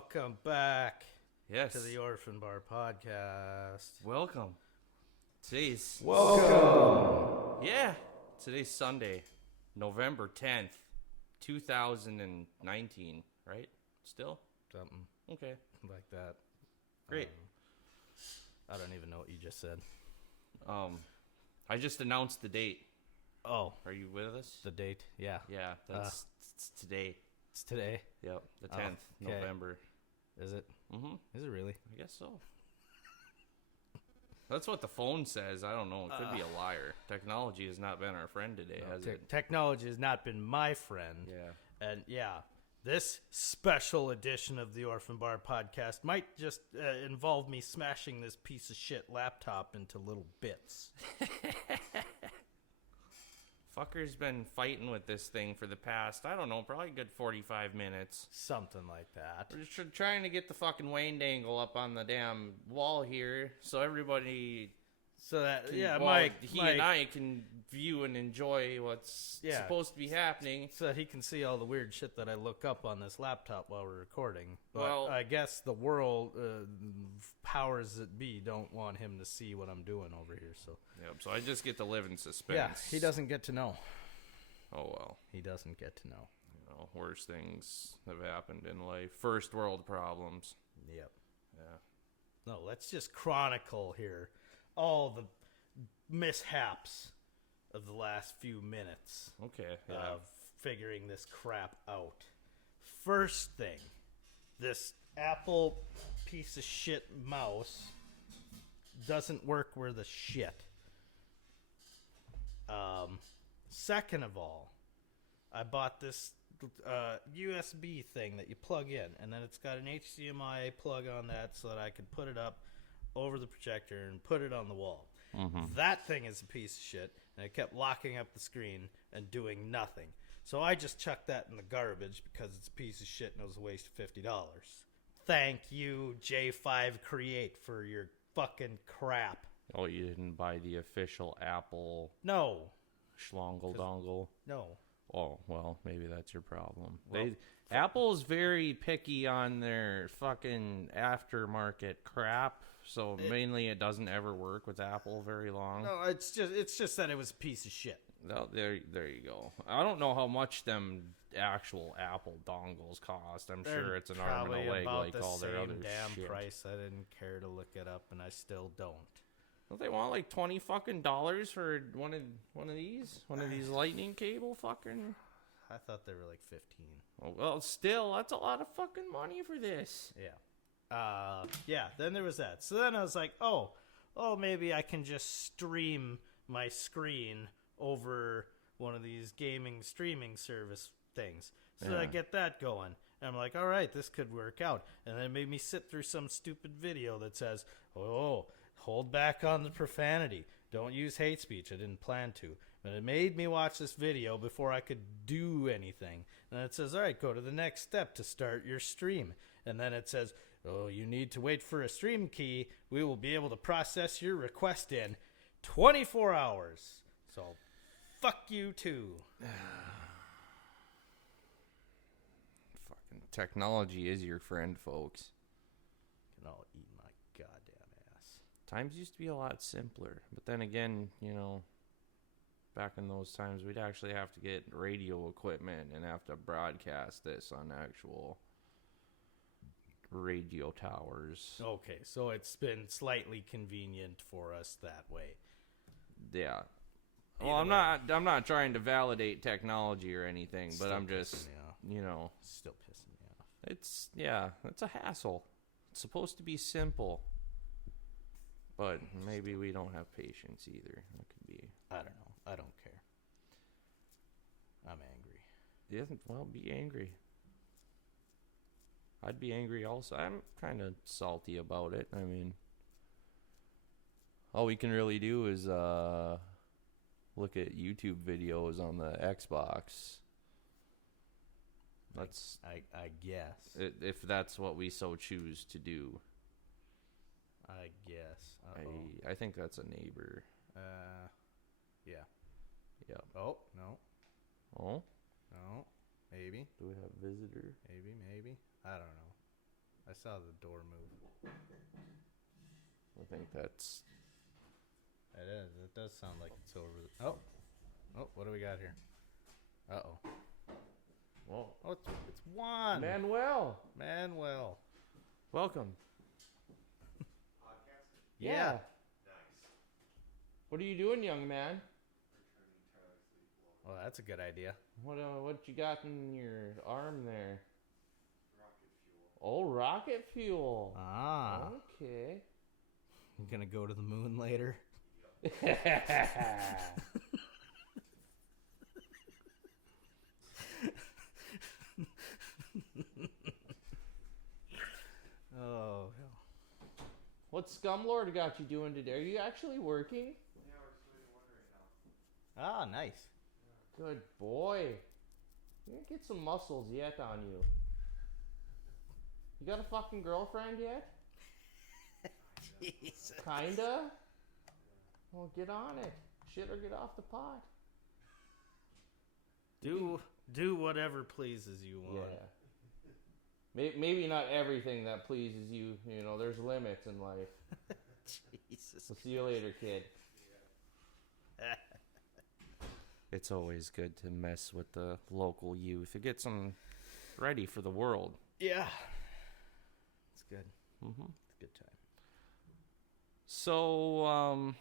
Welcome back Yes. to the Orphan Bar Podcast. Welcome. Today's Welcome. Today's Sunday, November 10th, 2019, right? Still? Something Okay. like that. Great. I don't even know what you just said. I just announced the date. Oh, Are you with us? the date. Yeah. Yeah, that's it's today. It's today. Yep, the 10th, okay. November. Is it? Mm-hmm. Is it really? I guess so. That's what the phone says. I don't know. It could be a liar. Technology has not been our friend today, has it? Technology has not been my friend. Yeah. And yeah, this special edition of the Orphan Bar Podcast might just involve me smashing this piece of shit laptop into little bits. Fucker's been fighting with this thing for the past, I don't know, probably a good 45 minutes. Something like that. We're just trying to get the fucking Wayne dangle up on the damn wall here so everybody... So that, can, yeah, well, Mike and I can view and enjoy what's supposed to be happening. So that he can see all the weird shit that I look up on this laptop while we're recording. But Well, I guess the world, powers that be, don't want him to see what I'm doing over here. So Yep, so I just get to live in suspense. yeah, he doesn't get to know. Oh, well. He doesn't get to know. You know, worse things have happened in life. First world problems. Yep. Yeah. No, let's just chronicle here all the mishaps of the last few minutes. Okay, yeah. Of figuring this crap out. First thing, this Apple piece of shit mouse doesn't work worth a shit. Second of all, I bought this USB thing that you plug in, and then it's got an HDMI plug on that so that I could put it up over the projector and put it on the wall. Mm-hmm. That thing is a piece of shit, and it kept locking up the screen and doing nothing. So I just chucked that in the garbage because it's a piece of shit and it was a waste of $50. Thank you, J5 Create, for your fucking crap. Oh, you didn't buy the official Apple No. schlongle dongle? No. Oh, well, maybe that's your problem. Well, Apple's very picky on their fucking aftermarket crap, so mainly it doesn't ever work with Apple very long. No, it's just that it was a piece of shit. No, there you go. I don't know how much them actual Apple dongles cost. I'm sure it's an arm and a leg like all their other damn shit. price. I didn't care to look it up, and I still don't. Don't they want like $20 fucking for one of these lightning cable fucking? I thought they were like 15. Oh, well, still, that's a lot of fucking money for this. Yeah. Yeah, then there was that. So then I was like, oh, maybe I can just stream my screen over one of these gaming streaming service things. So I get that going. And I'm like, all right, this could work out. And then it made me sit through some stupid video that says, oh, hold back on the profanity. Don't use hate speech. I didn't plan to. But it made me watch this video before I could do anything. And it says, all right, go to the next step to start your stream. And then it says, oh, you need to wait for a stream key. We will be able to process your request in 24 hours. So, fuck you too. Fucking technology is your friend, folks. Can all eat my goddamn ass. Times used to be a lot simpler. But then again, you know, back in those times, we'd actually have to get radio equipment and have to broadcast this on actual radio towers. Okay, so it's been slightly convenient for us that way. Yeah. Well, I'm not trying to validate technology or anything, but I'm just, you know, still pissing me off. It's a hassle. It's supposed to be simple. But maybe we don't have patience either. It could be. I don't know. I don't care. I'm angry. Yeah, well, be angry. I'd be angry also. I'm kind of salty about it. I mean, all we can really do is look at YouTube videos on the Xbox. That's I guess. If that's what we so choose to do. I guess. I think that's a neighbor. Yeah. Yep. Oh, no. Oh? No. Maybe. Do we have visitor? Maybe. I don't know. I saw the door move. I think that's... It is. It does sound like it's over. Oh, what do we got here? Uh-oh. Whoa. Oh, it's Juan. Manuel. Welcome. Podcast? Yeah. Nice. What are you doing, young man? Returning tirelessly below. Well, that's a good idea. What you got in your arm there? Rocket fuel. Oh, rocket fuel. Ah. Okay. You gonna go to the moon later? Oh. What scumlord got you doing today? Are you actually working? Yeah, we're swimming one right now. Ah, nice. Good boy. You didn't get some muscles yet on you. You got a fucking girlfriend yet? Jesus. Kinda? Well, get on it. Shit or get off the pot. Do whatever pleases you want. Yeah. Maybe not everything that pleases you. You know, there's limits in life. Jesus. So see you later, kid. It's always good to mess with the local youth. It gets them ready for the world. Yeah. It's good. Mm-hmm. It's a good time. So,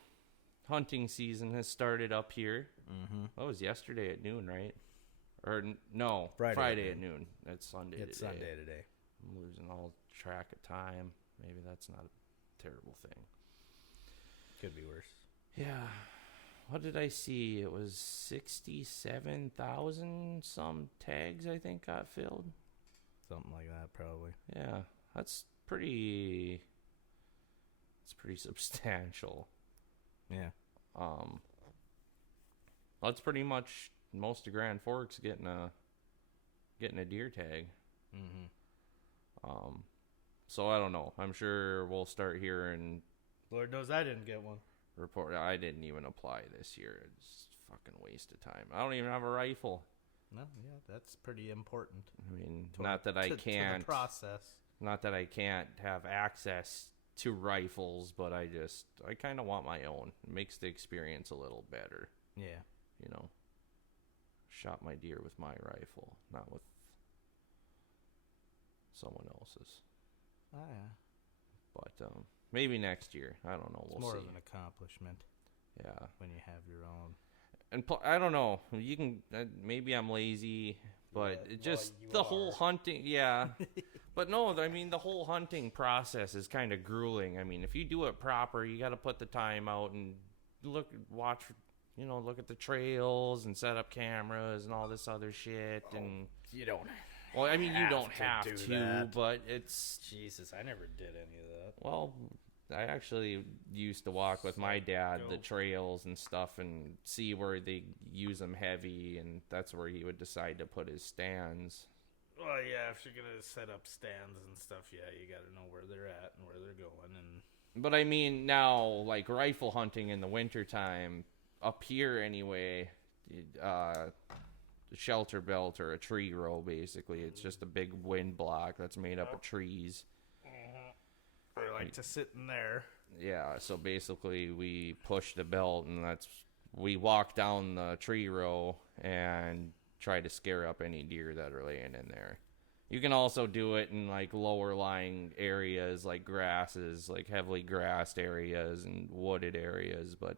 hunting season has started up here. Mm-hmm. That was yesterday at noon, right? Or no, Friday Friday at at noon. It's Sunday It's today. Sunday today. I'm losing all track of time. Maybe that's not a terrible thing. Could be worse. Yeah. What did I see? It was 67,000 some tags, I think, got filled. Something like that, probably. Yeah. That's pretty... It's pretty substantial. Yeah. That's pretty much most of Grand Forks getting a deer tag. Mm-hmm. So I don't know. I'm sure we'll start hearing Lord knows I didn't get one. report. I didn't even apply this year. It's a fucking waste of time. I don't even have a rifle. No, yeah, that's pretty important. I mean, To- not that I to can't. the process. Not that I can't have access to rifles, but I kind of want my own. It makes the experience a little better. Yeah. You know, shot my deer with my rifle, not with someone else's. Oh, yeah. But maybe next year. I don't know. It's We'll more see. of an accomplishment Yeah. when you have your own. And I don't know. You can maybe I'm lazy, but Yeah, it just well, you the whole are. hunting. Yeah, but no, I mean the whole hunting process is kind of grueling. I mean, if you do it proper, you got to put the time out and look at the trails and set up cameras and all this other shit. And You don't. well, I mean, you don't have have to to, do that. but it's Jesus, I never did any of that. well. I actually used to walk with my dad the dope. trails and stuff and see where they use them heavy, and that's where he would decide to put his stands. Well, yeah, if you're gonna set up stands and stuff, yeah, you gotta know where they're at and where they're going. And But I mean, now, like rifle hunting in the wintertime, up here anyway, the shelter belt or a tree row, basically. It's just a big wind block that's made up of trees. I like to sit in there. Yeah, so basically we push the belt and we walk down the tree row and try to scare up any deer that are laying in there. You can also do it in like lower lying areas like grasses, like heavily grassed areas and wooded areas, but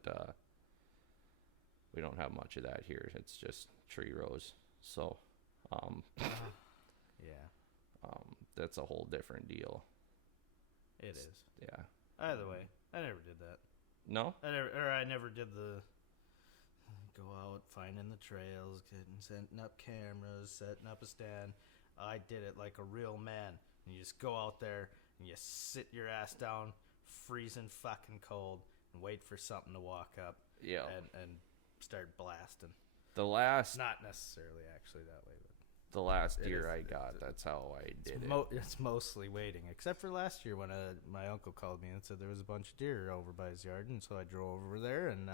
we don't have much of that here. It's just tree rows. So Yeah, that's a whole different deal. it is. Yeah. Either way, I never did that. No? I never did the go out finding the trails, setting up cameras, setting up a stand. I did it like a real man. And you just go out there and you sit your ass down, freezing fucking cold, and wait for something to walk up. Yeah. And start blasting. The last Not necessarily actually that way, but The last It deer is- I got, that's how I did it. it's mostly waiting, except for last year when my uncle called me and said there was a bunch of deer over by his yard, and so I drove over there and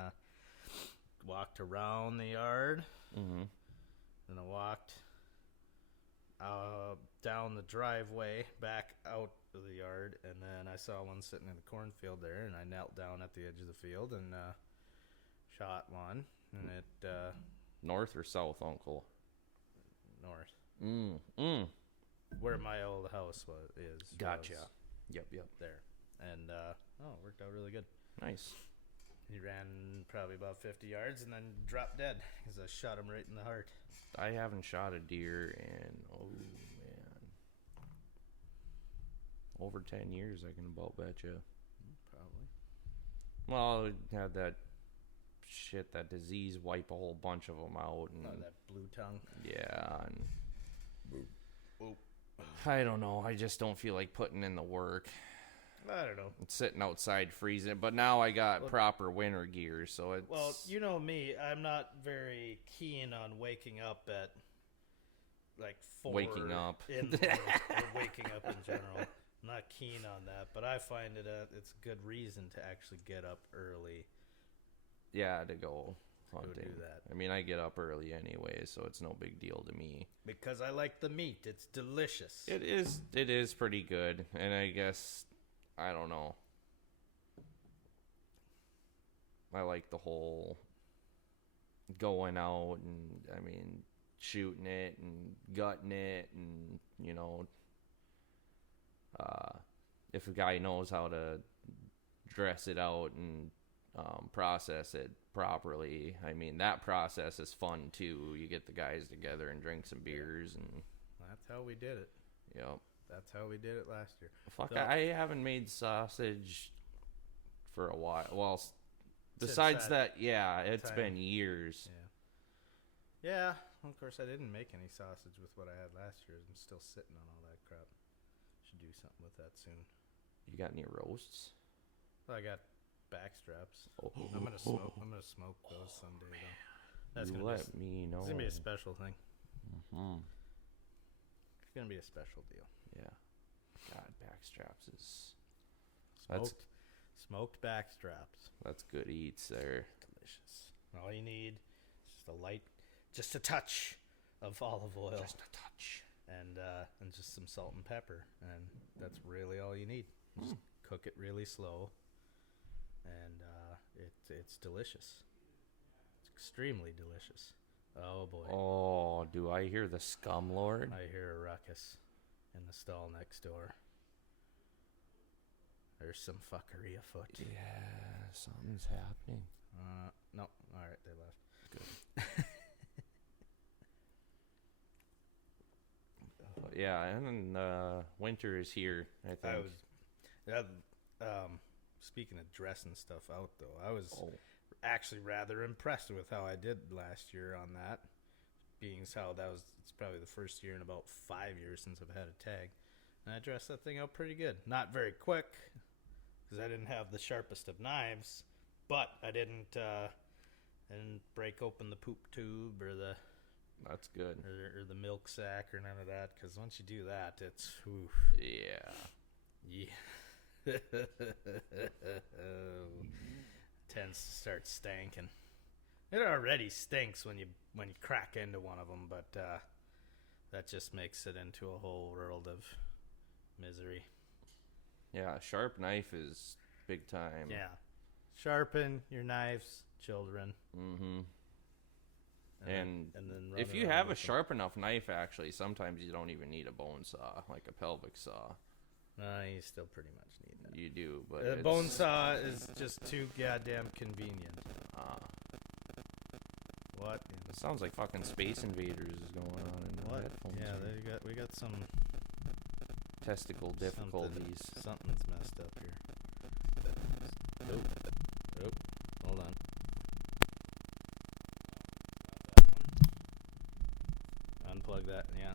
walked around the yard, Mm-hmm. and I walked down the driveway back out of the yard, and then I saw one sitting in the cornfield there, and I knelt down at the edge of the field and shot one, and it North or south, Uncle? north, where my old house is. Gotcha. was Yep. there, and it worked out really good. Nice. He ran probably about 50 yards and then dropped dead because I shot him right in the heart. I haven't shot a deer in, oh man, over 10 years, I can about bet you. Probably. Well, I had that disease wipe a whole bunch of them out. And That blue tongue. yeah, and Boop. I don't know. I just don't feel like putting in the work. I don't know. It's sitting outside freezing. But now I got proper winter gear, so it's... Well, you know me. I'm not very keen on waking up at like 4. Waking up. Or waking up in general. I'm not keen on that, but I find it's a good reason to actually get up early. Yeah, to go hunting. do that. I mean, I get up early anyway, so it's no big deal to me. Because I like the meat. It's delicious. It is pretty good, and I guess, I don't know. I like the whole going out and, I mean, shooting it and gutting it and, you know, if a guy knows how to dress it out and process it properly, I mean, that process is fun too. You get the guys together and drink some beers, and That's how we did it. yep. That's how we did it last year. Fuck, So- I haven't made sausage for a while. Well, Since besides that that, yeah, it's time. been years. Yeah. Yeah. Of course, I didn't make any sausage with what I had last year. I'm still sitting on all that crap. Should do something with that soon. You got any roasts? Well, I got backstraps. Oh, I'm gonna smoke. I'm gonna smoke those someday. Though. That's you gonna let me know. It's gonna be a special thing. Mhm. It's gonna be a special deal. Yeah. God, backstraps is Smoked backstraps. that's good eats there. Delicious. All you need is just a touch of olive oil. Just a touch. And just some salt and pepper, and that's really all you need. Just cook it really slow, and it's delicious. It's extremely delicious. Oh boy, Oh, do I hear the scum lord? I hear a ruckus in the stall next door. There's some fuckery afoot. Yeah, something's happening. No, all right, they left. Good. Yeah, and then winter is here, I think. Speaking of dressing stuff out, though, I was Oh. actually rather impressed with how I did last year on that, being as how it's probably the first year in about 5 years since I've had a tag, and I dressed that thing out pretty good. Not very quick, because I didn't have the sharpest of knives, but I didn't break open the poop tube or the That's good. milk sack or none of that, because once you do that, it's oof. Yeah. Yeah. Tends to start stanking. It already stinks when you crack into one of them, but that just makes it into a whole world of misery. Yeah, sharp knife is big time. Yeah. Sharpen your knives, children. Mm-hmm. And then run if you around have a with them. sharp enough knife, actually, sometimes you don't even need a bone saw, like a pelvic saw. You still pretty much need that. You do, but The bone saw is just too goddamn convenient. What? It sounds like fucking Space Invaders is going on in the What? headphones. Yeah, here. we got some Testicle difficulties. Something's messed up here. Nope. Hold on. Unplug that. Yeah.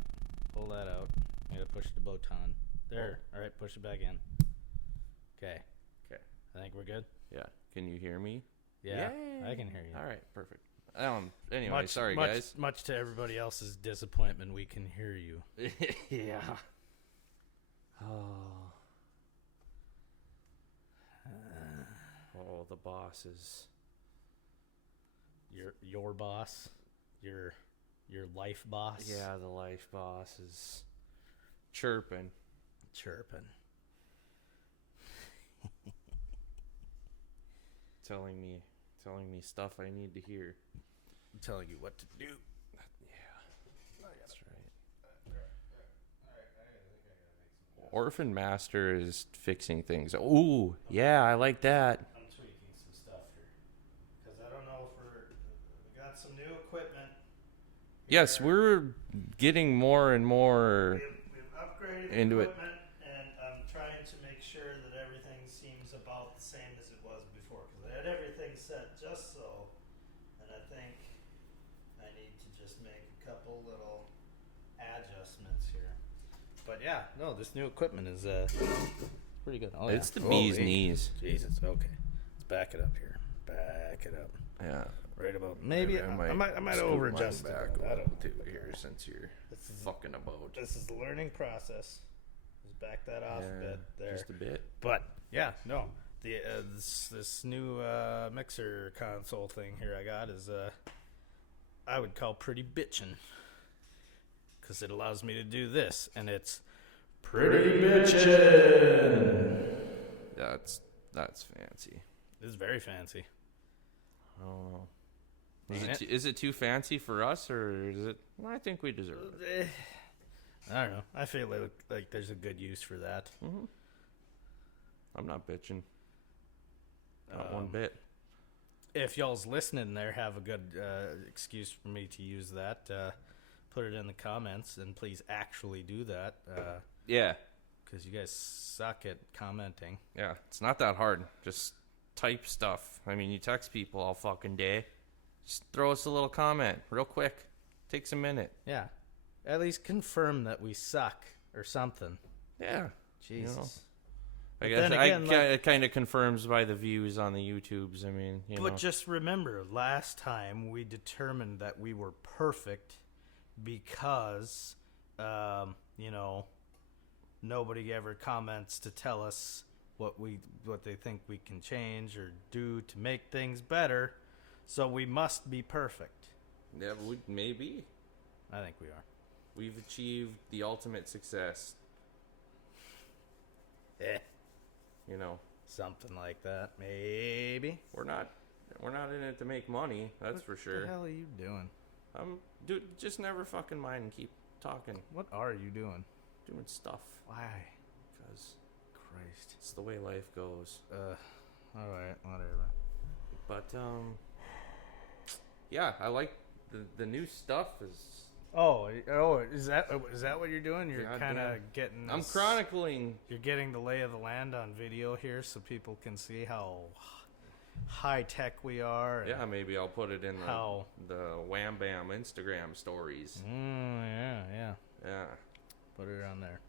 Pull that out. You gotta push the button. There. All right. Push it back in. Okay. I think we're good. Yeah. Can you hear me? Yeah. Yay. I can hear you. All right, perfect. Anyway, sorry guys. Much to everybody else's disappointment, we can hear you. Yeah. Oh. Oh, the bosses. Your boss, your life boss. Yeah, the life bosses. chirping. telling me stuff I need to hear. I'm telling you what to do. Yeah, that's right. Orphan Master is fixing things. Ooh, yeah, I like that. I'm tweaking some stuff here because I don't know if we got some new equipment. Yes, we're getting more and more We've upgraded into it. equipment, and I'm trying to make sure that everything seems about the same as it was before because I had everything set just so, and I think I need to just make a couple little adjustments here. But yeah, no, this new equipment is pretty good. Oh, It's yeah. the bee's knees. Jesus, okay. Let's back it up here. Back it up. Yeah. Right about maybe I might scoot over mine adjust back it. a I little don't too here since you're fucking about. This is the learning process. Just back that off a bit there. Just a bit. But yeah, no. The this new mixer console thing here I got is I would call pretty bitchin'. Because it allows me to do this, and it's pretty bitchin'. That's fancy. It's very fancy. I don't know. Is it too fancy for us, or is it? Well, I think we deserve it. I don't know. I feel like there's a good use for that. Mm-hmm. I'm not bitching. Not one bit. If y'all's listening there, have a good excuse for me to use that. Put it in the comments, and please actually do that. Yeah. Because you guys suck at commenting. Yeah. It's not that hard. Just type stuff. I mean, you text people all fucking day. Just throw us a little comment real quick. Takes a minute. Yeah. At least confirm that we suck or something. Yeah. Jesus. You know. But I guess then again, it kind of confirms by the views on the YouTubes. I mean, you know. But just remember, last time we determined that we were perfect because, nobody ever comments to tell us what they think we can change or do to make things better. So we must be perfect. Yeah, maybe. I think we are. We've achieved the ultimate success. You know, Something like that, maybe. we're not in it to make money. That's for What sure. the hell are you doing? Dude, just never fucking mind and keep talking, What are you doing? doing stuff, Why? because Christ. it's the way life goes. All right, whatever. But yeah, I like the new stuff. Oh, is that what you're doing? You're God kind of damn. getting. I'm chronicling. You're getting the lay of the land on video here, so people can see how high tech we are. And Yeah, maybe I'll put it in How? the Wham Bam Instagram stories. yeah. Yeah, Put it on there.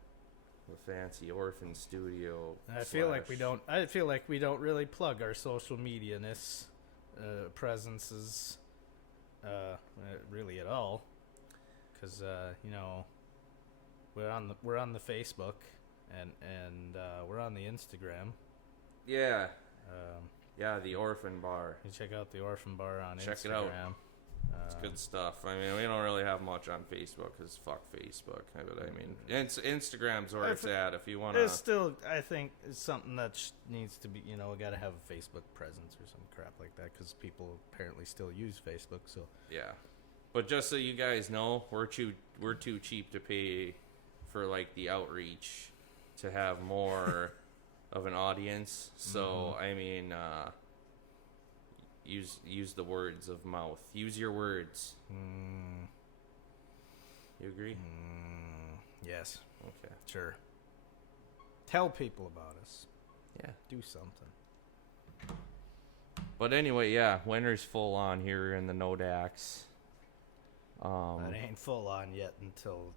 the fancy Orphan Studio. I feel like we slash- don't. I feel like we don't really plug our social media-ness presences really at all, because we're on the Facebook and we're on the Instagram. Yeah, yeah, the Orphan Bar. You check out the Orphan Bar on Check Instagram. it out. It's good stuff. I mean, we don't really have much on Facebook because fuck Facebook. But I mean, Instagram's where it's at. If you want It's to, still, I think, it's something that needs to be. We got to have a Facebook presence or some crap like that because people apparently still use Facebook. So yeah. But just so you guys know, we're too cheap to pay for like the outreach to have more of an audience. So I mean, use the words of mouth. Use your words. You agree? yes, Okay. sure. Tell people about us. Yeah. Do something. But anyway, yeah, winter's full on here in the Nodax. That ain't full on yet until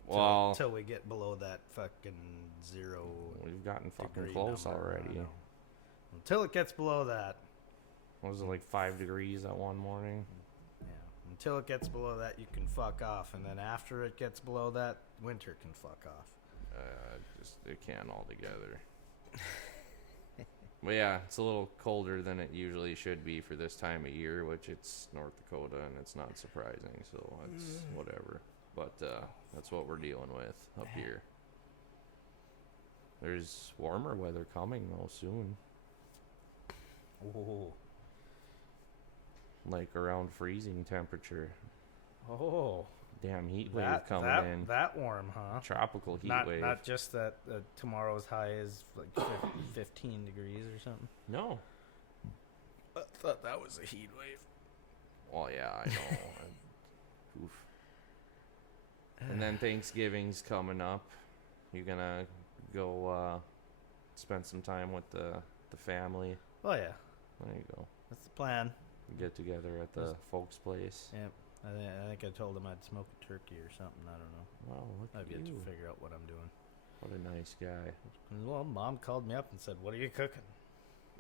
we get below that fucking 0. We've gotten fucking degree close number. already. I know. Until it gets below that. What was it, like 5 degrees that one morning? Yeah. Until it gets below that, you can fuck off, and then after it gets below that, winter can fuck off. It can altogether. But yeah, it's a little colder than it usually should be for this time of year, which it's North Dakota, and it's not surprising, so it's whatever. But that's what we're dealing with up here. There's warmer weather coming though soon. Oh. Like around freezing temperature. Oh. Damn heat wave coming in. That warm, huh? Tropical heat wave. Not just that tomorrow's high is like 15 degrees or something. No. I thought that was a heat wave. Well, yeah, I know. Oof. And then Thanksgiving's coming up. You gonna go spend some time with the family? Oh yeah, There you go. that's the plan. Get together at the folks' place. Yep. I think I told him I'd smoke a turkey or something. I don't know. Wow, look I've at yet you. to figure out what I'm doing. What a nice guy. Well, Mom called me up and said, "What are you cooking?"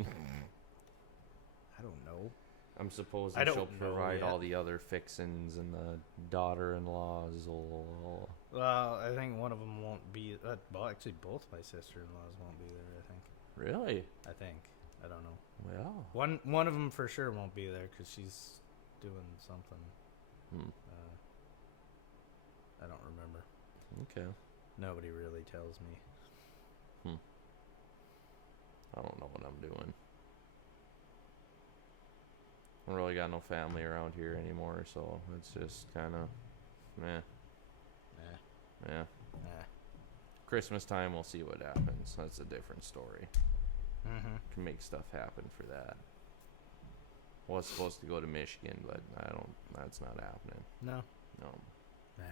I don't know. I'm supposing I don't she'll know provide yet. all the other fixins, and the daughter-in-laws will... Well, I think one of them won't be. Well, actually, both my sister-in-laws won't be there. I think. Really? I think. I don't know. Well. One of them for sure won't be there because she's doing something. Hmm. I don't remember. Okay. Nobody really tells me. I don't know what I'm doing. I don't really got no family around here anymore, so it's just kind of meh. Yeah. Nah. Christmas time, we'll see what happens. That's a different story. Mm-hmm. Can make stuff happen for that. Was supposed to go to Michigan, but that's not happening. No. No. Nah.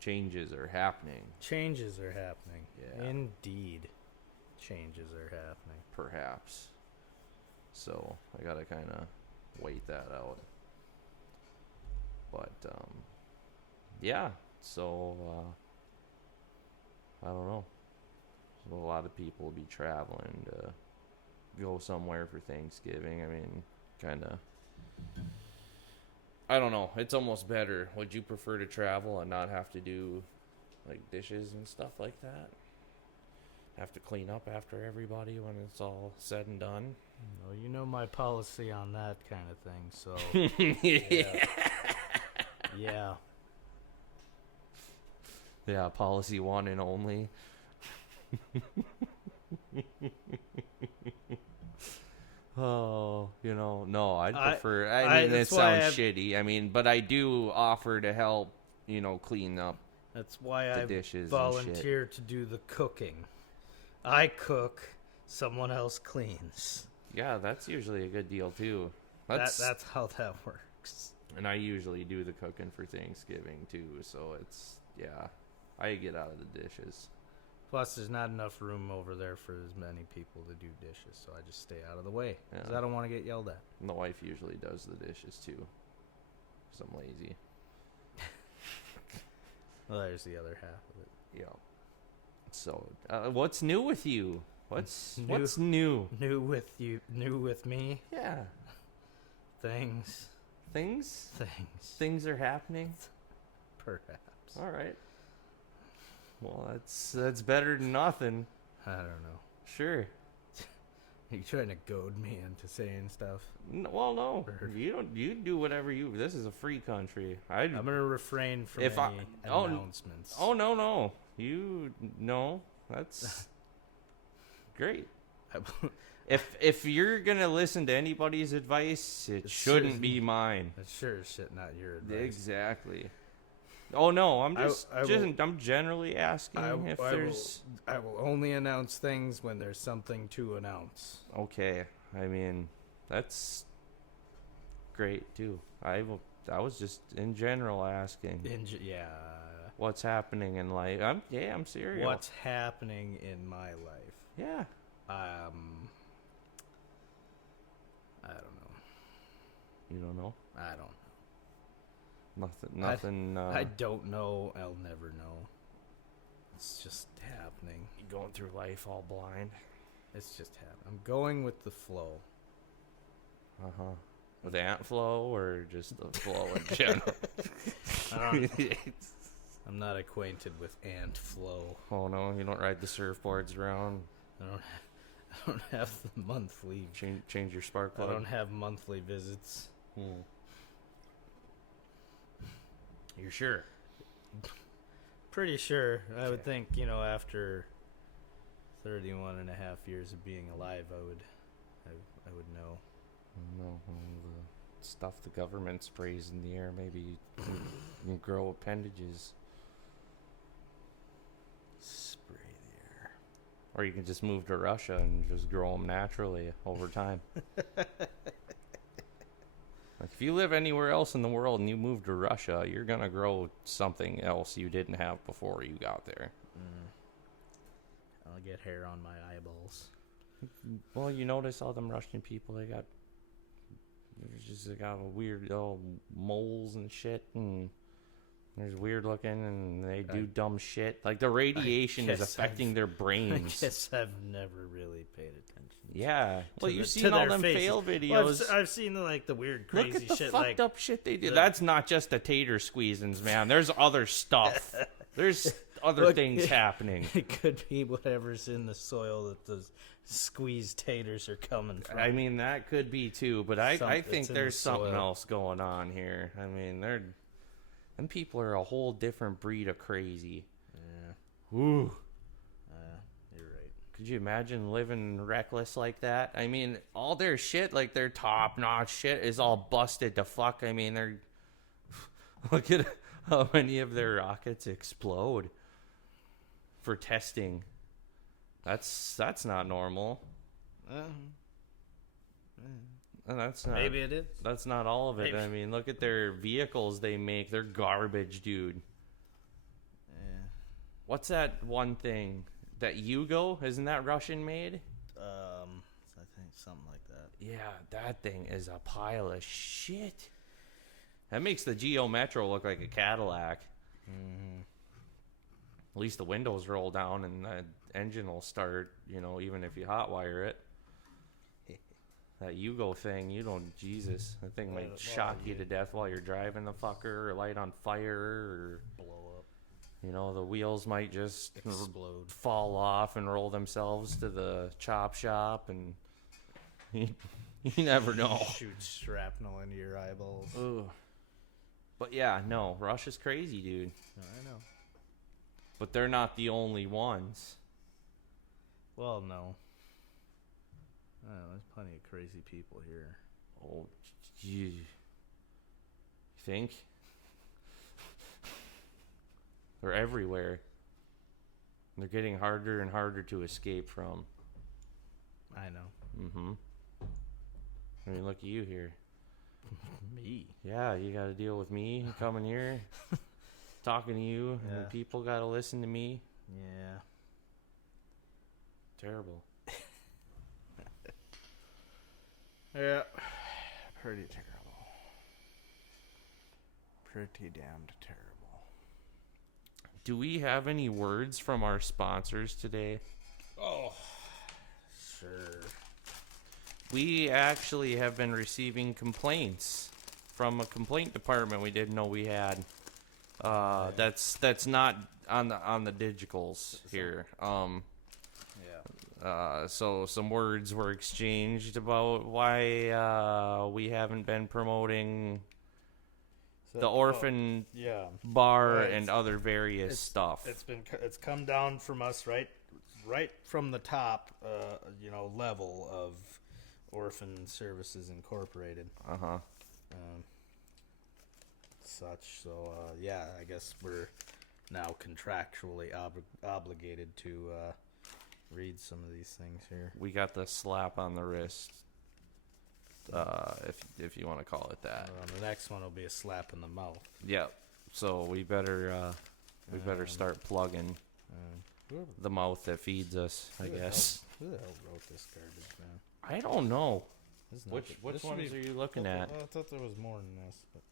Changes are happening. Changes are happening. Yeah. Indeed. Changes are happening. Perhaps. So I gotta kind of wait that out. But yeah. So I don't know. So a lot of people will be traveling to go somewhere for Thanksgiving. I mean, kind of. I don't know. It's almost better. Would you prefer to travel and not have to do like dishes and stuff like that? Have to clean up after everybody when it's all said and done? Well, you know my policy on that kind of thing, so Yeah. yeah. Yeah, policy one and only. Oh, no, I'd prefer. I mean, it that's why sounds shitty. I mean, but I do offer to help, clean up. That's why The I dishes and volunteer to do the cooking. I cook, someone else cleans. Yeah, that's usually a good deal too. That's how that works. And I usually do the cooking for Thanksgiving too, so it's I get out of the dishes. Plus, there's not enough room over there for as many people to do dishes, so I just stay out of the way because Yeah. I don't want to get yelled at. And the wife usually does the dishes too, 'cause I'm lazy. Well, there's the other half of it. Yeah. So, what's new with you? What's new? New with you, new with me. Yeah. Things. Things are happening. Perhaps. All right. Well, that's better than nothing. I don't know. Sure. You trying to goad me into saying stuff? Well, no. You don't. You do whatever you. This is a free country. I'm gonna refrain from If I- any oh, announcements. Oh no. That's great. If you're gonna listen to anybody's advice, it shouldn't be mine. That's sure as shit not your advice. Exactly. Oh no, I'm just I will- I'm generally asking if there's I will only announce things when there's something to announce. okay. I mean, that's great too. I was just in general asking Yeah. what's happening in life. I'm serious. What's happening in my life? Yeah. I don't know. You don't know? I don't know. Nothing. I don't know. I'll never know. It's just happening. Going through life all blind. It's just happening. I'm going with the flow. With ant flow or just the flow in general? I'm not acquainted with ant flow. Oh no, you don't ride the surfboards around. I don't have the monthly. Change your spark I plug. don't have monthly visits. You're sure? Pretty sure. I would think, after 31 and a half years of being alive, I would know. No, the stuff the government sprays in the air, maybe you can grow appendages. Spray the air. Or you can just move to Russia and just grow them naturally over time. Like if you live anywhere else in the world and you move to Russia, you're going to grow something else you didn't have before you got there. I'll get hair on my eyeballs. Well, you notice all them Russian people, they got weird moles and shit, and there's weird looking, and they do dumb shit. Like the radiation is affecting their brains. I guess I've never really paid attention. Yeah. Well, you've to seen all their them faces. fail videos. Well, I've seen the weird, crazy Look at the shit. fucked up shit they do. That's not just the tater squeezings, man. There's other stuff. There's other things happening. It could be whatever's in the soil that the squeezed taters are coming from. I mean, that could be too, but I think in there's the something soil. else going on here. I mean, them people are a whole different breed of crazy. Yeah. Ooh. You're right. Could you imagine living reckless like that? I mean, all their shit, like their top-notch shit, is all busted to fuck. I mean, they're... Look at how many of their rockets explode for testing. That's not normal. And that's not... Maybe it is. That's not all of it. Maybe. I mean, look at their vehicles they make. They're garbage, dude. Yeah. What's that one thing? That Yugo? Isn't that Russian made? I think something like that. Yeah, that thing is a pile of shit. That makes the Geo Metro look like a Cadillac. Mm-hmm. At least the windows roll down and the engine will start, even if you hotwire it. That Yugo thing, Jesus, that thing might shock you to death while you're driving the fucker, or light on fire, or Blow up. the wheels might just Explode. fall off and roll themselves to the chop shop, and you never know. Shoot shrapnel into your eyeballs. Ugh. But yeah, no, Russia's crazy, dude. I know. But they're not the only ones. Well, no. I don't know, there's plenty of crazy people here. Oh, you think? They're everywhere. They're getting harder and harder to escape from. I know. Mm-hmm. I mean, look at you here. Me? Yeah, you got to deal with me coming here, talking to you, and Yeah. people got to listen to me. Yeah. Terrible. Yeah. Pretty terrible. Pretty damned terrible. Do we have any words from our sponsors today? Oh, sure. We actually have been receiving complaints from a complaint department we didn't know we had. That's not on the digitals here. So some words were exchanged about why we haven't been promoting the Orphan Bar Right. and other various stuff. It's come down from us right from the top, level of Orphan Services Incorporated. Uh-huh. Such. So I guess we're now contractually obligated to read some of these things here. We got the slap on the wrist, if you want to call it that. The next one will be a slap in the mouth. Yep. So we better start plugging the mouth that feeds us, I guess. Who the hell wrote this garbage, man? I don't know. This is not Which good. This should ones be- are you looking at? I thought there was more than this, but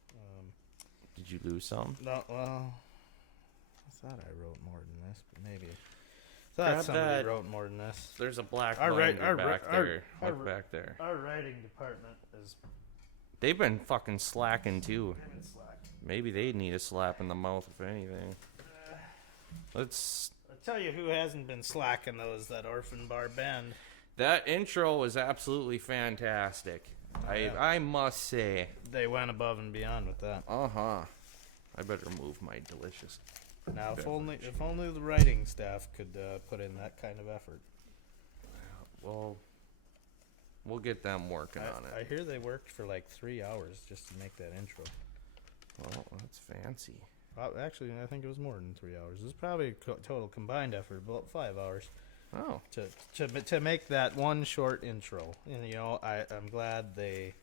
Did you lose some? no. Well, I thought I wrote more than this, but maybe Grab thought somebody that. wrote more than this. There's a black Our binder right- our back right- our- there. our- Look back there. Our writing department is They've been fucking slacking too. giving slack. Maybe they need a slap in the mouth, if anything. Let's. I tell you who hasn't been slacking though is that Orphan Bar band. That intro was absolutely fantastic. Yeah. I must say. They went above and beyond with that. Uh-huh. I better move my delicious. Now, if only the writing staff could put in that kind of effort. well, we'll get them working on I it. hear they worked for like 3 hours just to make that intro. Well, that's fancy. Actually, I think it was more than 3 hours. It was probably a total combined effort, about 5 hours Oh, to make that one short intro. And I'm glad they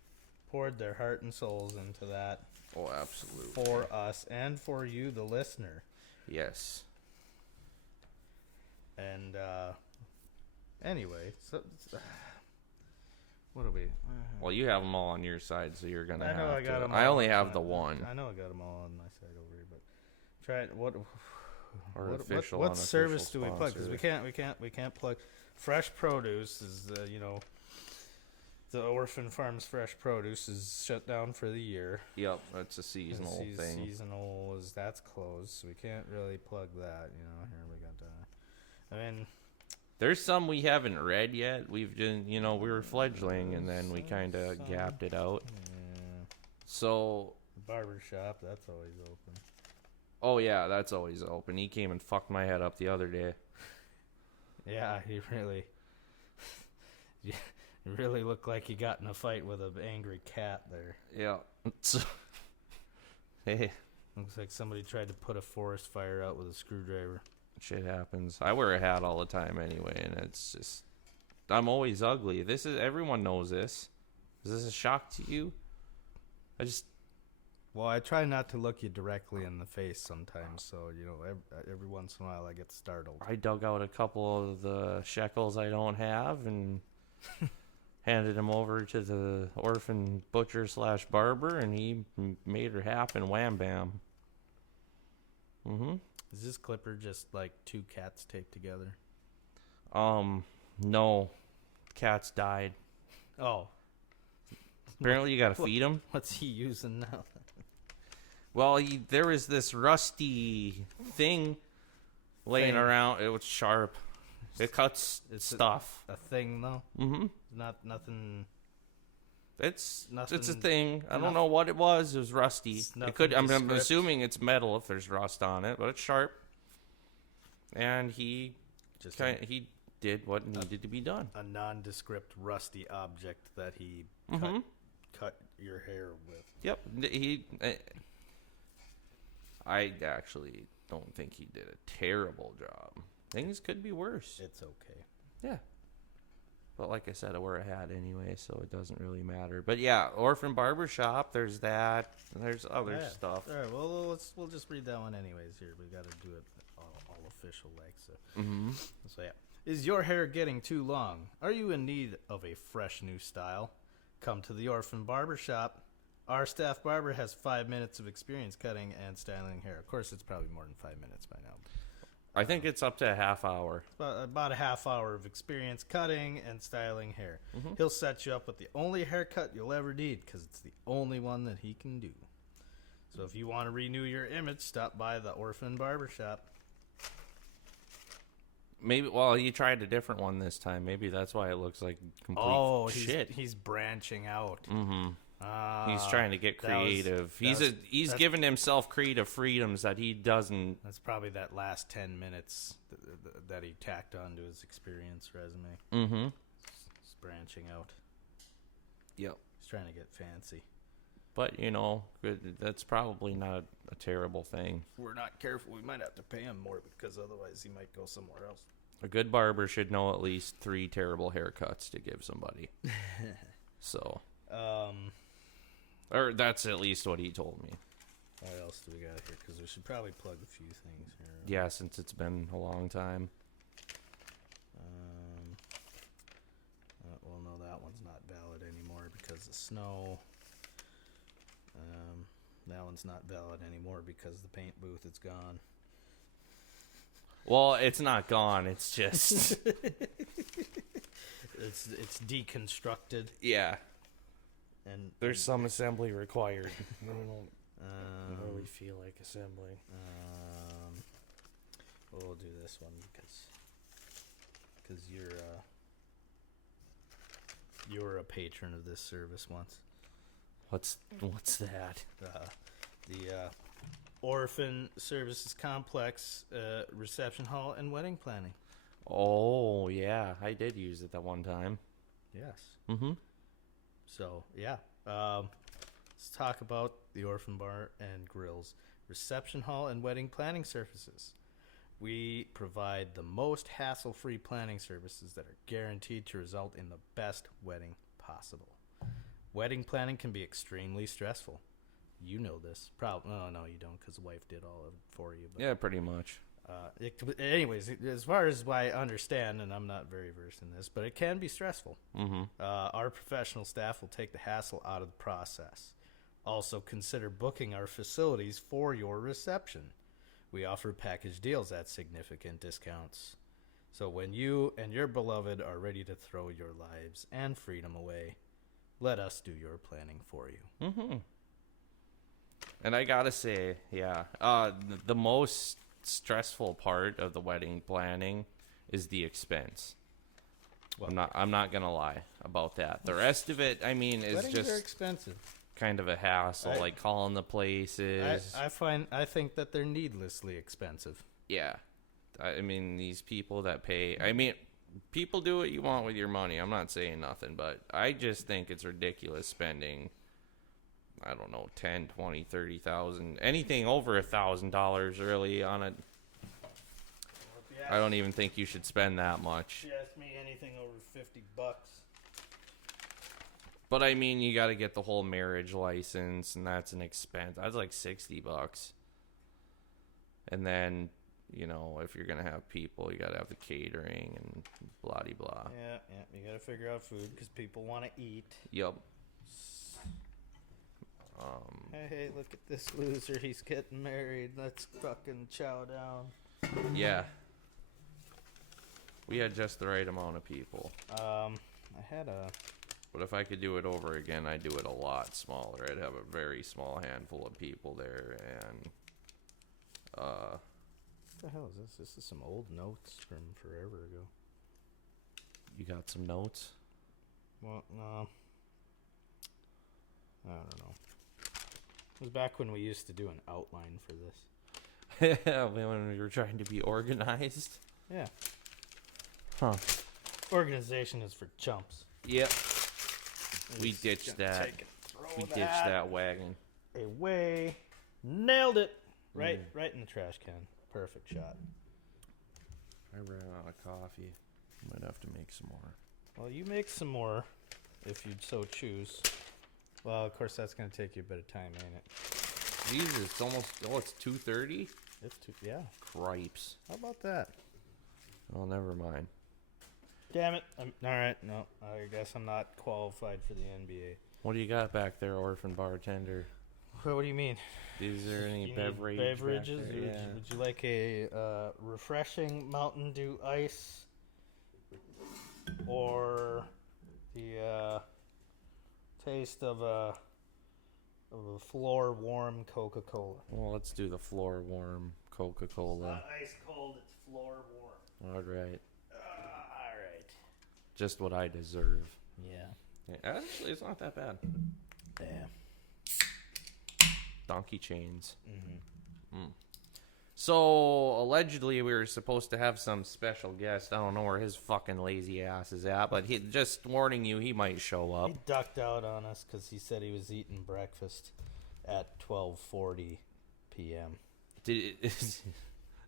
poured their heart and souls into that oh, absolutely. for us and for you, the listener. Yes. And anyway, so what are we? Well, you have them all on your side, so you're gonna I know have I got to. them. I only have the one. I know I got them all on my side over here, but try it. What Official, what unofficial service do we plug? Because sponsor. we can't plug. Fresh produce is the Orphan Farms Fresh Produce is shut down for the year. Yep, that's a seasonal thing. Seasonal that's closed, so we can't really plug that. Here we got that. I mean, There's some we haven't read yet. We've done, we were fledgling, and then we kind of gapped it out. yeah, So, barber shop that's always open. oh yeah, that's always open. He came and fucked my head up the other day. Yeah, he really. You really looked like he got in a fight with an angry cat there. Yeah. So, hey, Looks like somebody tried to put a forest fire out with a screwdriver. shit happens. I wear a hat all the time anyway, and it's just, I'm always ugly. Everyone knows this. Is this a shock to you? Well, I try not to look you directly in the face sometimes, so every once in a while I get startled. I dug out a couple of the shekels I don't have and handed them over to the orphan butcher / barber, and he made her happen. Wham bam. Is this clipper just like two cats taped together? No, cats died. Oh, Apparently, you gotta feed them. what's he using now? Well, there was this rusty thing laying around. It was sharp. It cuts stuff. A thing though. Not nothing. It's a Nothing- thing. I don't know what it was. It was rusty. It's It could. I'm nondescript. assuming it's metal if there's rust on it, but it's sharp. And he Just he did what needed to be done. a nondescript rusty object that he cut your hair with. Yep. I actually don't think he did a terrible job. Things could be worse. It's okay. Yeah. But like I said, I wear a hat anyway, so it doesn't really matter. But yeah, Orphan Barber Shop, there's that. And there's other stuff. All right. Well, we'll just read that one anyways. Here, we got to do it all official like so. So yeah, is your hair getting too long? Are you in need of a fresh new style? Come to the Orphan Barber Shop. Our staff barber has 5 minutes of experience cutting and styling hair. Of course, it's probably more than 5 minutes by now. I think it's up to a half hour. About a half hour of experience cutting and styling hair. He'll set you up with the only haircut you'll ever need because it's the only one that he can do. So if you want to renew your image, stop by the Orphan Barber Shop. Maybe, well, he tried a different one this time. Maybe that's why it looks like complete shit. He's branching out. He's trying to get creative. He's given himself creative freedoms that he doesn't. That's probably that last 10 minutes that he tacked onto his experience resume. He's branching out. Yep. He's trying to get fancy. But, that's probably not a terrible thing. If we're not careful, we might have to pay him more because otherwise he might go somewhere else. A good barber should know at least 3 terrible haircuts to give somebody. So. Or that's at least what he told me. What else do we got here? Because we should probably plug a few things here. Yeah, since it's been a long time. Well, no, that one's not valid anymore because of snow. That one's not valid anymore because the paint booth is gone. Well, it's not gone. It's just... It's deconstructed. yeah. And There's some assembly required. I don't really feel like assembling. We'll do this one because you're a patron of this service once. What's that? The Orphan Services Complex Reception Hall and Wedding Planning. Oh, yeah. I did use it that one time. Yes. Mm-hmm. So, yeah. Let's talk about the Orphan Bar and Grill's reception hall and wedding planning services. We provide the most hassle-free planning services that are guaranteed to result in the best wedding possible. Wedding planning can be extremely stressful. You know this. Probably. No, you don't, because the wife did all of it for you. But, Yeah, pretty much. anyways, as far as I understand, and I'm not very versed in this, but it can be stressful. Mm-hmm. Our professional staff will take the hassle out of the process. Also, consider booking our facilities for your reception. We offer package deals at significant discounts. So when you and your beloved are ready to throw your lives and freedom away, let us do your planning for you. Mm-hmm. And I gotta say, yeah, the most stressful part of the wedding planning is the expense. Well, I'm not gonna lie about that. The rest of it, I mean, is weddings are just expensive. kind of a hassle, like calling the places. I think that they're needlessly expensive. Yeah. I mean, these people that pay, I mean, people do what you want with your money. I'm not saying nothing, but I just think it's ridiculous spending, I don't know, 10, 20, 30,000, anything over $1,000 really on it. I don't even think you should spend that much. If you ask me, anything over $50. But I mean, you got to get the whole marriage license, and that's an expense. That's like $60. And then, you know, if you're gonna have people, you got to have the catering and blah de blah. Yeah, you got to figure out food because people want to eat. Yup. Hey, look at this loser. He's getting married. Let's fucking chow down. Yeah. We had just the right amount of people. I had a... But if I could do it over again, I'd do it a lot smaller. I'd have a very small handful of people there, and what the hell is this? This is some old notes from forever ago. You got some notes? Well, no. I don't know. It was back when we used to do an outline for this. When we were trying to be organized? Yeah. Huh. Organization is for chumps. Yep. We ditched that. We ditched that wagon. Away. Nailed it. Right in the trash can. Perfect shot. I ran out of coffee. Might have to make some more. Well, you make some more if you so choose. Well, of course, that's going to take you a bit of time, ain't it? Jesus, it's almost... Oh, it's 2:30? It's too... Yeah. Cripes. How about that? Oh, never mind. Damn it. All right. No, I guess I'm not qualified for the NBA. What do you got back there, Orphan Bartender? What do you mean? Is there any You need beverages? Yeah. Would you like a refreshing Mountain Dew ice or the taste of a floor warm Coca-Cola? Well, let's do the floor warm Coca-Cola. It's not ice cold, it's floor warm. All right. All right. Just what I deserve. Yeah. Actually, it's not that bad. Yeah. Donkey chains. Mm-hmm. So, allegedly, we were supposed to have some special guest. I don't know where his fucking lazy ass is at, but he just warning you, he might show up. He ducked out on us because he said he was eating breakfast at 12:40 p.m.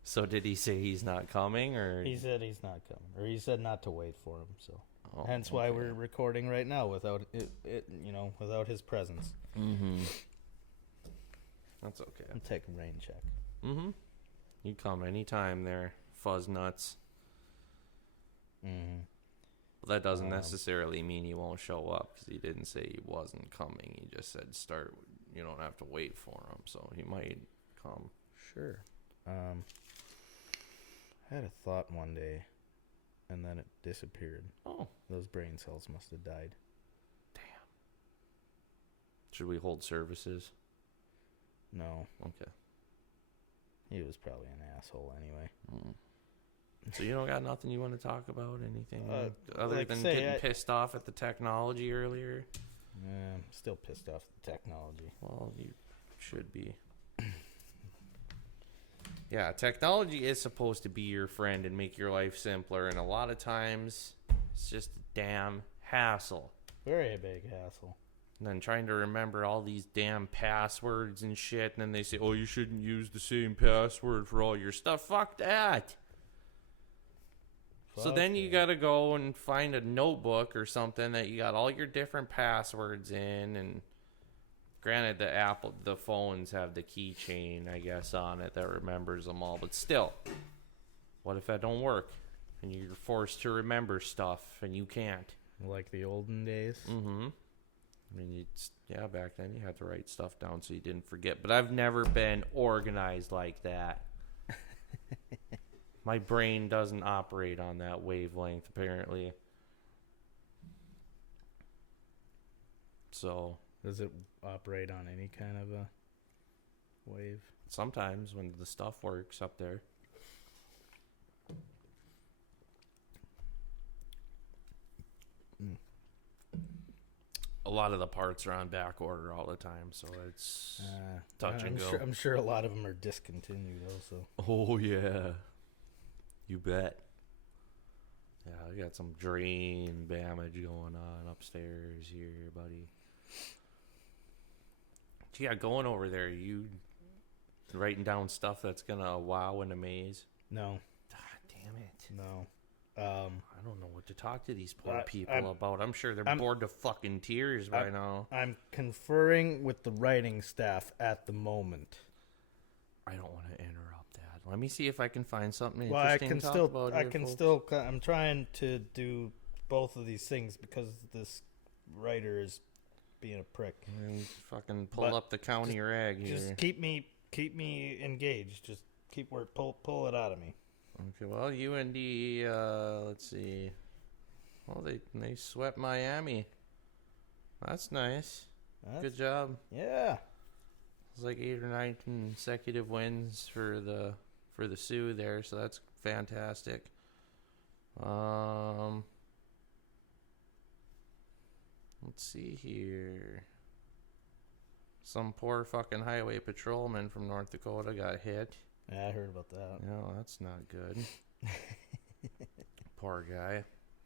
So did he say he's not coming, or He said he's not coming, or he said not to wait for him. So, Oh, hence why okay. we're recording right now without without his presence. Mm-hmm. That's okay. I'm taking rain check. Mm-hmm. You come anytime there, fuzz nuts. Mm-hmm. But that doesn't necessarily mean he won't show up, because he didn't say he wasn't coming. He just said start. You don't have to wait for him, so he might come. Sure. I had a thought one day, and then it disappeared. Oh, Those brain cells must have died. damn. Should we hold services? No, Okay. he was probably an asshole anyway. So you don't got nothing you want to talk about? Anything other like than say getting I- pissed off at the technology earlier? I'm still pissed off at the technology. Well, you should be. Yeah, technology is supposed to be your friend and make your life simpler, and a lot of times it's just a damn hassle. Very big hassle. And then trying to remember all these damn passwords and shit, and then they say, oh, you shouldn't use the same password for all your stuff. Fuck that. So then you gotta go and find a notebook or something that you got all your different passwords in, and granted the phones have the keychain, I guess, on it that remembers them all, but still, what if that don't work and you're forced to remember stuff and you can't? Like the olden days. Mm-hmm. I mean, back then you had to write stuff down so you didn't forget, but I've never been organized like that. My brain doesn't operate on that wavelength, apparently. So, does it operate on any kind of a wave? Sometimes when the stuff works up there. A lot of the parts are on back order all the time, so it's touch and go. I'm sure a lot of them are discontinued also. Oh, yeah. You bet. Yeah, we got some drain damage going on upstairs here, buddy. What you got going over there? You writing down stuff that's gonna wow and amaze? No. Ah, damn it. No. I don't know what to talk to these poor people about. I'm sure they're bored to fucking tears by now. I'm conferring with the writing staff at the moment. I don't want to interrupt that. Let me see if I can find something Well, interesting to talk about here, I'm trying to do both of these things because this writer is being a prick. And fucking pull up the county rag here. Just keep me engaged. Just pull it out of me. Okay, well, UND, let's see. Well, they swept Miami. That's nice. Good job. Yeah. It's like 8 or 9 consecutive wins for the Sioux there, so that's fantastic. Let's see here. Some poor fucking highway patrolman from North Dakota got hit. Yeah, I heard about that. No, that's not good. Poor guy.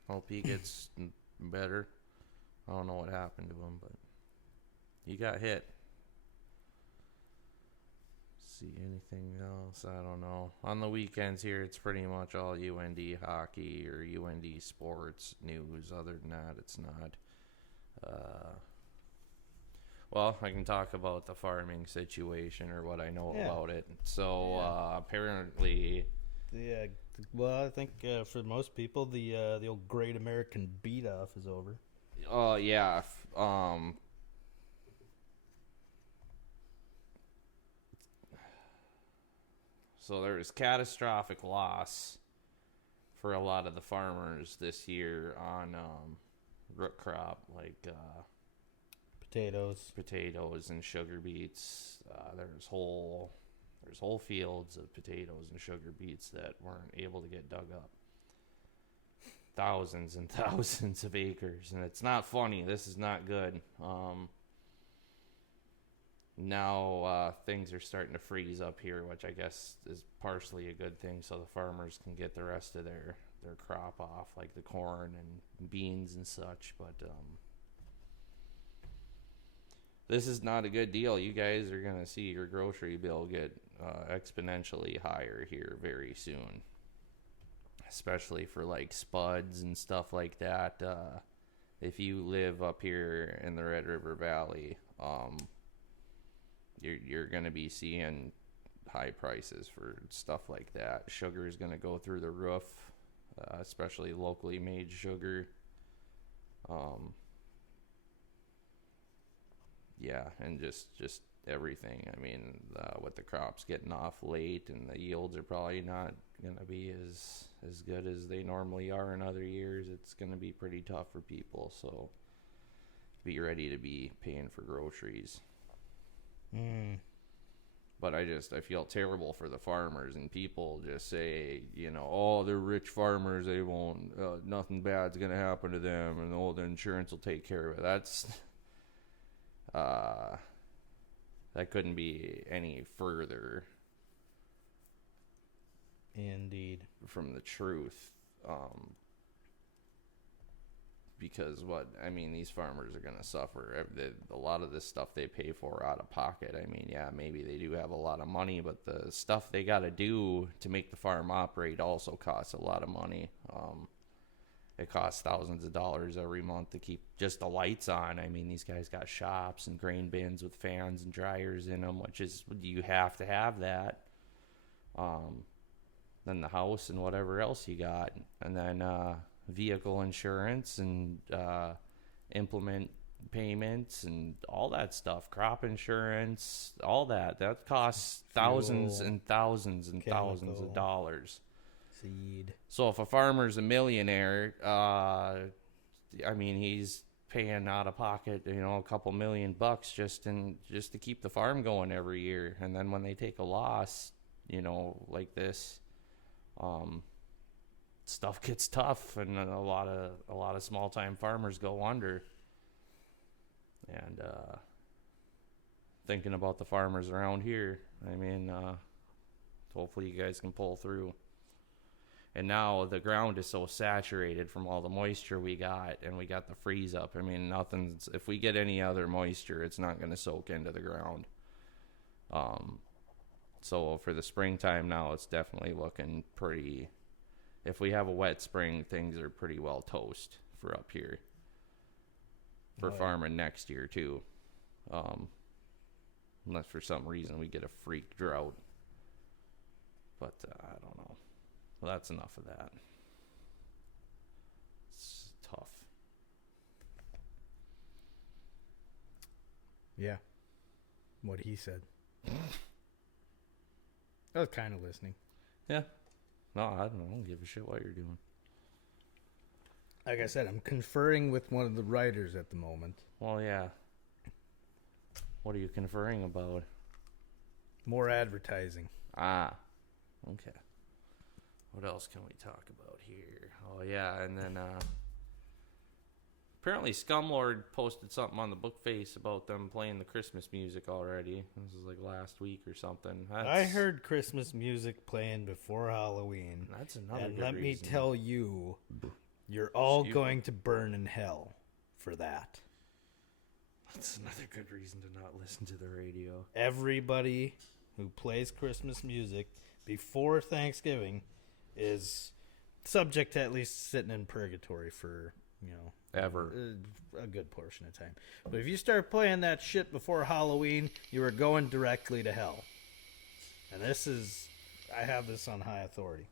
Hope he gets better. I don't know what happened to him, but he got hit. See anything else? I don't know. On the weekends here, it's pretty much all UND hockey or UND sports news. Other than that, it's not. Well, I can talk about the farming situation or what I know about it. So apparently, I think for most people, the old Great American Beat Off is over. Yeah. So there's catastrophic loss for a lot of the farmers this year on root crop like potatoes and sugar beets. There's whole fields of potatoes and sugar beets that weren't able to get dug up. Thousands and thousands of acres, and it's not funny. This is not good. Now things are starting to freeze up here, which I guess is partially a good thing, so the farmers can get the rest of their crop off, like the corn and beans and such. But this is not a good deal. You guys are going to see your grocery bill get exponentially higher here very soon, especially for like spuds and stuff like that. If you live up here in the Red River Valley, you're going to be seeing high prices for stuff like that. Sugar is going to go through the roof, especially locally made sugar. Yeah, and just everything. I mean, with the crops getting off late and the yields are probably not going to be as good as they normally are in other years, it's going to be pretty tough for people. So be ready to be paying for groceries. But I feel terrible for the farmers, and people just say, oh, they're rich farmers, they won't, nothing bad's going to happen to them, and the insurance will take care of it. That's, that couldn't be any further Indeed. from the truth. Because these farmers are going to suffer. A lot of this stuff they pay for out of pocket. I mean, yeah, maybe they do have a lot of money, but the stuff they got to do to make the farm operate also costs a lot of money. It costs thousands of dollars every month to keep just the lights on. I mean, these guys got shops and grain bins with fans and dryers in them, which is, you have to have that. Then the house and whatever else you got. And then vehicle insurance and implement payments and all that stuff. Crop insurance, all that. That costs thousands and thousands and thousands of dollars. Seed. So if a farmer's a millionaire, he's paying out of pocket, a couple $1,000,000 just to keep the farm going every year. And then when they take a loss, like this, stuff gets tough, and a lot of small time farmers go under. And thinking about the farmers around here, hopefully you guys can pull through. And now the ground is so saturated from all the moisture we got, and we got the freeze up. If we get any other moisture, it's not going to soak into the ground. So for the springtime now, it's definitely looking pretty. If we have a wet spring, things are pretty well toast for up here. For farming next year too. Unless for some reason we get a freak drought. But I don't know. Well, that's enough of that. It's tough. Yeah. What he said. I was kind of listening. Yeah. No, I don't give a shit what you're doing. Like I said, I'm conferring with one of the writers at the moment. Well, yeah. What are you conferring about? More advertising. Ah. Okay. What else can we talk about here? Oh, yeah, and then apparently Scumlord posted something on the book face about them playing the Christmas music already. This was like last week or something. I heard Christmas music playing before Halloween. That's another and good let reason. me tell you, you're all going to burn in hell for that. That's another good reason to not listen to the radio. Everybody who plays Christmas music before Thanksgiving is subject to at least sitting in purgatory for, Ever. a good portion of time. But if you start playing that shit before Halloween, you are going directly to hell. And I have this on high authority.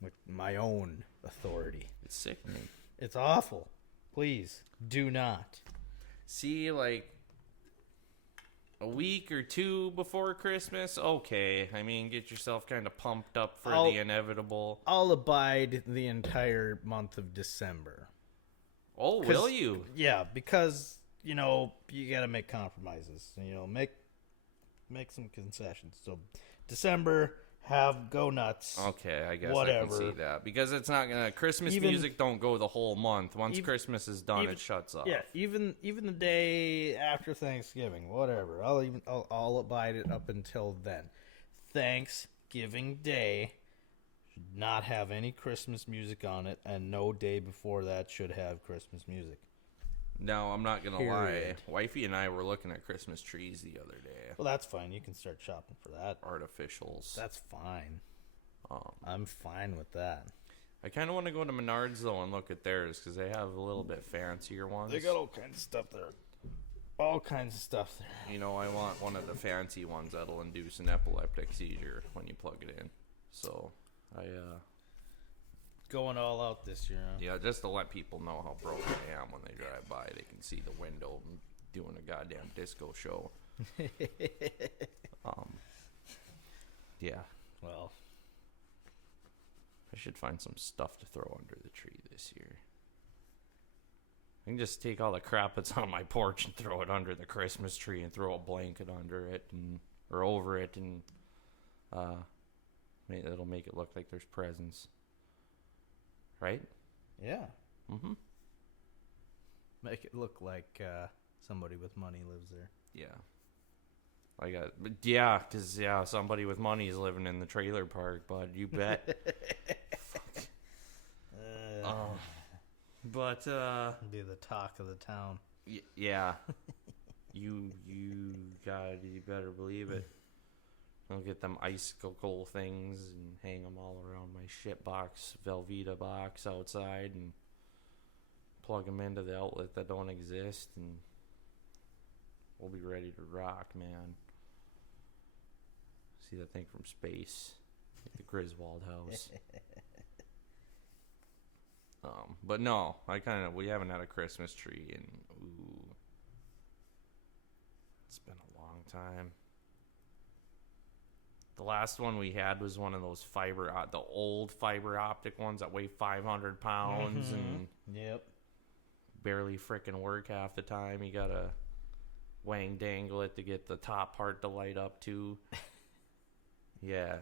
With my own authority. It's sickening. It's awful. Please, do not. See, like, a week or two before Christmas, okay. Get yourself kind of pumped up for the inevitable. I'll abide the entire month of December. Oh, will you? Yeah, because, you got to make compromises. Make some concessions. So, December, go nuts. Okay, I guess whatever. I can see that. Because it's not going to... Christmas music don't go the whole month. Once Christmas is done, it shuts off. Yeah, even the day after Thanksgiving, whatever. I'll abide it up until then. Thanksgiving Day should not have any Christmas music on it, and no day before that should have Christmas music. No, I'm not going to lie. Wifey and I were looking at Christmas trees the other day. Well, that's fine. You can start shopping for that. Artificials. That's fine. I'm fine with that. I kind of want to go to Menards, though, and look at theirs, because they have a little bit fancier ones. They got all kinds of stuff there. All kinds of stuff there. I want one of the fancy ones that'll induce an epileptic seizure when you plug it in. So, going all out this year. Huh? Yeah, just to let people know how broke I am when they drive by. They can see the window doing a goddamn disco show. Yeah. Well, I should find some stuff to throw under the tree this year. I can just take all the crap that's on my porch and throw it under the Christmas tree and throw a blanket under it or over it, and it'll make it look like there's presents. Right? Yeah. Mm-hmm. Make it look like somebody with money lives there. Yeah. But because somebody with money is living in the trailer park, bud. You bet. But be the talk of the town. Yeah, you better believe it. I'll get them icicle things and hang them all around my shit box, Velveeta box outside, and plug them into the outlet that don't exist, and we'll be ready to rock, man. See that thing from space, like the Griswold house. But no, we haven't had a Christmas tree in, it's been a long time. The last one we had was one of those the old fiber optic ones that weigh 500 pounds and yep, barely frickin' work half the time. You gotta wang dangle it to get the top part to light up too. Yeah.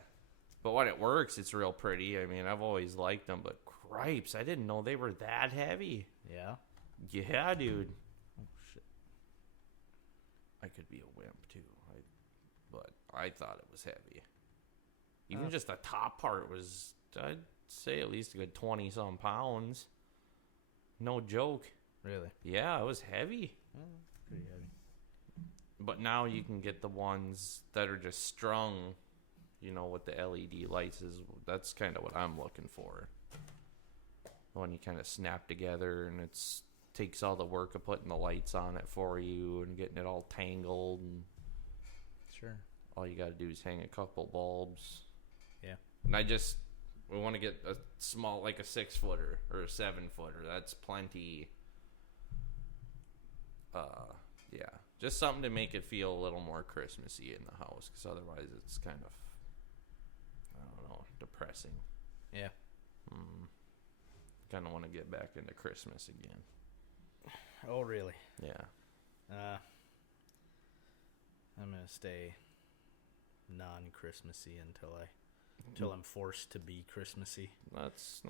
But when it works, it's real pretty. I mean, I've always liked them, but cripes, I didn't know they were that heavy. Yeah? Yeah, dude. Oh, shit. I could be a wimp, too. But I thought it was heavy. Even just the top part was, I'd say at least a good 20-some pounds. No joke. Really? Yeah, it was heavy. Pretty heavy. But now you can get the ones that are just strung, with the LED lights. That's kind of what I'm looking for. When you kind of snap together and takes all the work of putting the lights on it for you and getting it all tangled, and sure, all you got to do is hang a couple bulbs. Yeah. And we want to get a small, like a 6-footer or a 7-footer. That's plenty. Yeah, just something to make it feel a little more Christmassy in the house, because otherwise it's kind of, I don't know, depressing. Yeah. Kind of want to get back into Christmas again. Oh, really? Yeah. I'm gonna stay non-Christmassy until I'm forced to be Christmassy. That's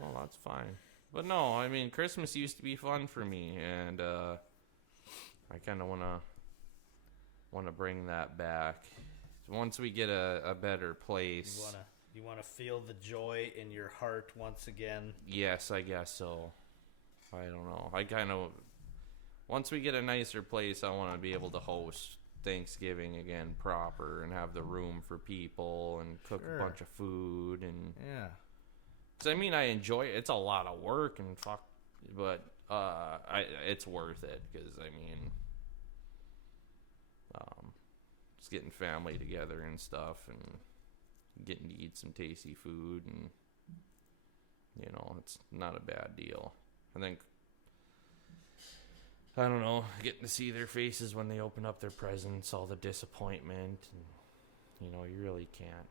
fine. But no, I mean, Christmas used to be fun for me, and I kind of want to bring that back. Once we get a better place. You want to feel the joy in your heart once again? Yes, I guess so. I don't know. Once we get a nicer place, I want to be able to host Thanksgiving again proper and have the room for people and cook a bunch of food and yeah. 'Cause I mean, I enjoy it. It's a lot of work and but it's worth it, because I mean, just getting family together and stuff and getting to eat some tasty food, and it's not a bad deal. I think, I don't know, getting to see their faces when they open up their presents, all the disappointment, and you really can't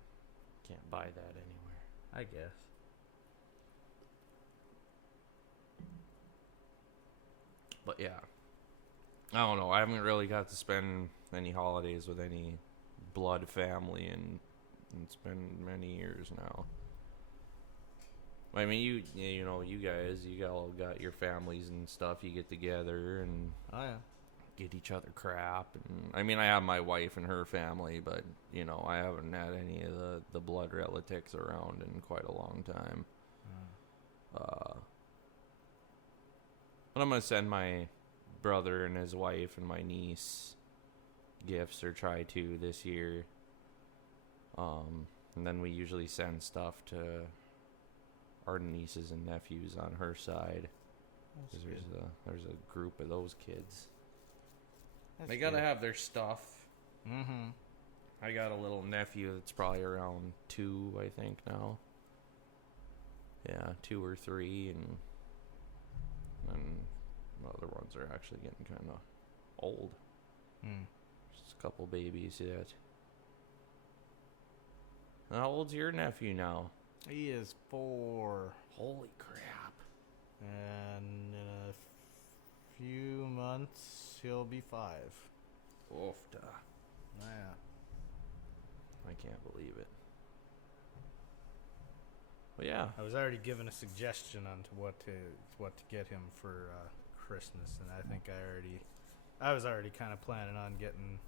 buy that anywhere, I guess. But yeah, I don't know, I haven't really got to spend any holidays with any blood family, and it's been many years now. I mean, you guys, all got your families and stuff. You get together and get each other crap. And I mean, I have my wife and her family, but I haven't had any of the blood relatives around in quite a long time. But I'm gonna send my brother and his wife and my niece gifts, or try to, this year. And then we usually send stuff to our nieces and nephews on her side. Because there's a group of those kids. They gotta have their stuff. Mm-hmm. I got a little nephew that's probably around 2, I think, now. Yeah, 2 or 3, and the other ones are actually getting kind of old. Just a couple babies yet. How old's your nephew now? He is 4. Holy crap. And in a few months, he'll be 5. Oofda. Yeah. I can't believe it. But yeah. I was already given a suggestion on to what to get him for Christmas, and I think I was already kind of planning on getting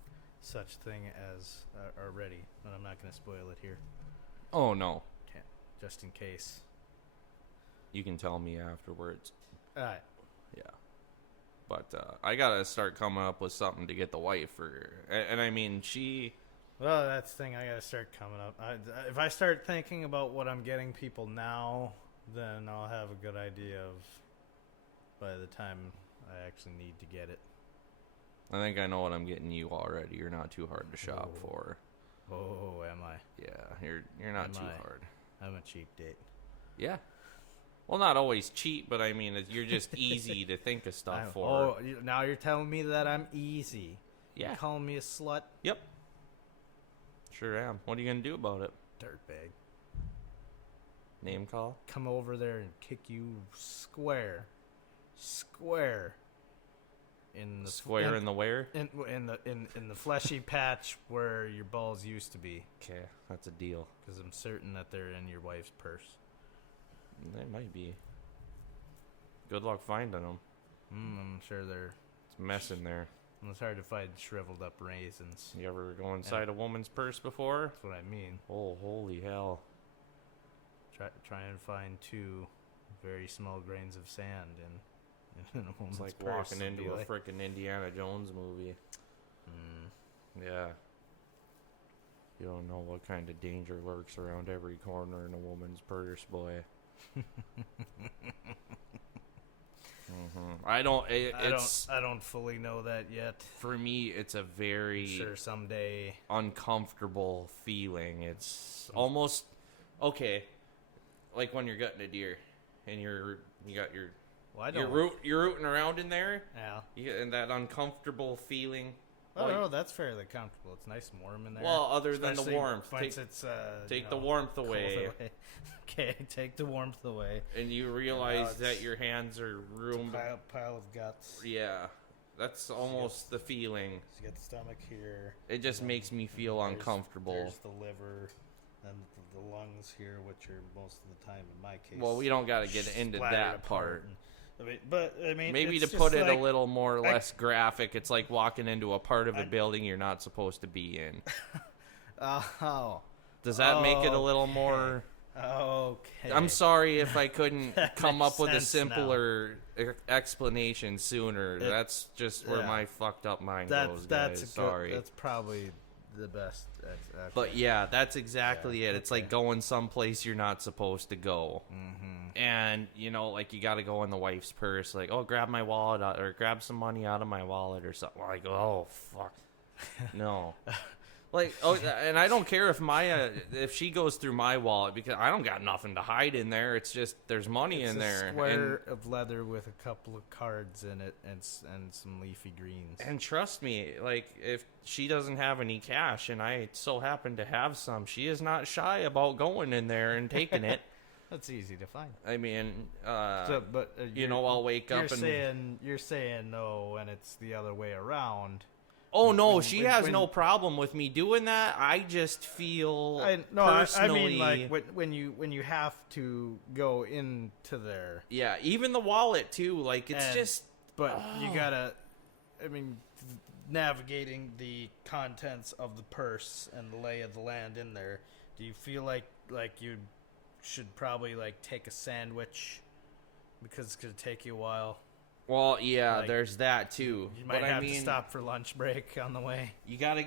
such thing as already, but I'm not going to spoil it here. Oh, no. Can't, just in case. You can tell me afterwards. All right. Yeah. But I got to start coming up with something to get the wife for. And I mean, she... Well, that's the thing. I got to start coming up. If I start thinking about what I'm getting people now, then I'll have a good idea of by the time I actually need to get it. I think I know what I'm getting you already. You're not too hard to shop for. Oh, am I? Yeah, you're not too hard. I'm a cheap date. Yeah. Well, not always cheap, but I mean, you're just easy to think of stuff for. Oh, now you're telling me that I'm easy. Yeah. You calling me a slut? Yep. Sure am. What are you going to do about it? Dirtbag. Name call? Come over there and kick you square. Square. In the Square in the where? In the fleshy patch where your balls used to be. Okay, that's a deal. Because I'm certain that they're in your wife's purse. They might be. Good luck finding them. I'm sure they're... It's a mess in there. It's hard to find shriveled up raisins. You ever go inside a woman's purse before? That's what I mean. Oh, holy hell. Try and find 2 very small grains of sand in a woman's It's like purse. walking into a frickin' Indiana Jones movie. Yeah. You don't know what kind of danger lurks around every corner in a woman's purse, boy. I don't fully know that yet. For me, it's a very Sure, someday. uncomfortable feeling. It's almost okay, like when you're gutting a deer, and you got your you're rooting around in there. Yeah. And that uncomfortable feeling. Oh, no, that's fairly comfortable. It's nice and warm in there. Well, other than the warmth, take the warmth away. Okay, take the warmth away. And you realize that your hands are roomed. Pile of guts. Yeah, that's almost the feeling. So you got the stomach here. It just makes me feel uncomfortable. There's the liver and the lungs here, which are most of the time, in my case. Well, we don't got to get into that part. I mean, maybe to put it a little more or less graphic, it's like walking into a part of a building you're not supposed to be in. Does that make it a little more? Okay. I'm sorry if I couldn't come up with a simpler explanation sooner. That's just where my fucked up mind goes, guys. Sorry. That's probably the best. But yeah, that's exactly it. It's like going someplace you're not supposed to go. And, you know, like you got to go in the wife's purse. Like, oh, grab my wallet or grab some money out of my wallet or something. Like, oh, fuck. No. Like, oh, and I don't care if she goes through my wallet because I don't got nothing to hide in there. It's just there's money in there. It's a square of leather with a couple of cards in it and some leafy greens. And trust me, like if she doesn't have any cash and I so happen to have some, she is not shy about going in there and taking it. That's easy to find. I mean, you know, I'll wake up and you're saying no, and it's the other way around. Oh no, she has no problem with me doing that. I just feel personally. I mean, like when you have to go into there. Yeah, even the wallet too. Like it's you gotta. I mean, navigating the contents of the purse and the lay of the land in there. Do you feel like you should probably like take a sandwich because it's gonna take you a while? Well, yeah, there's that too. You might have to stop for lunch break on the way. You gotta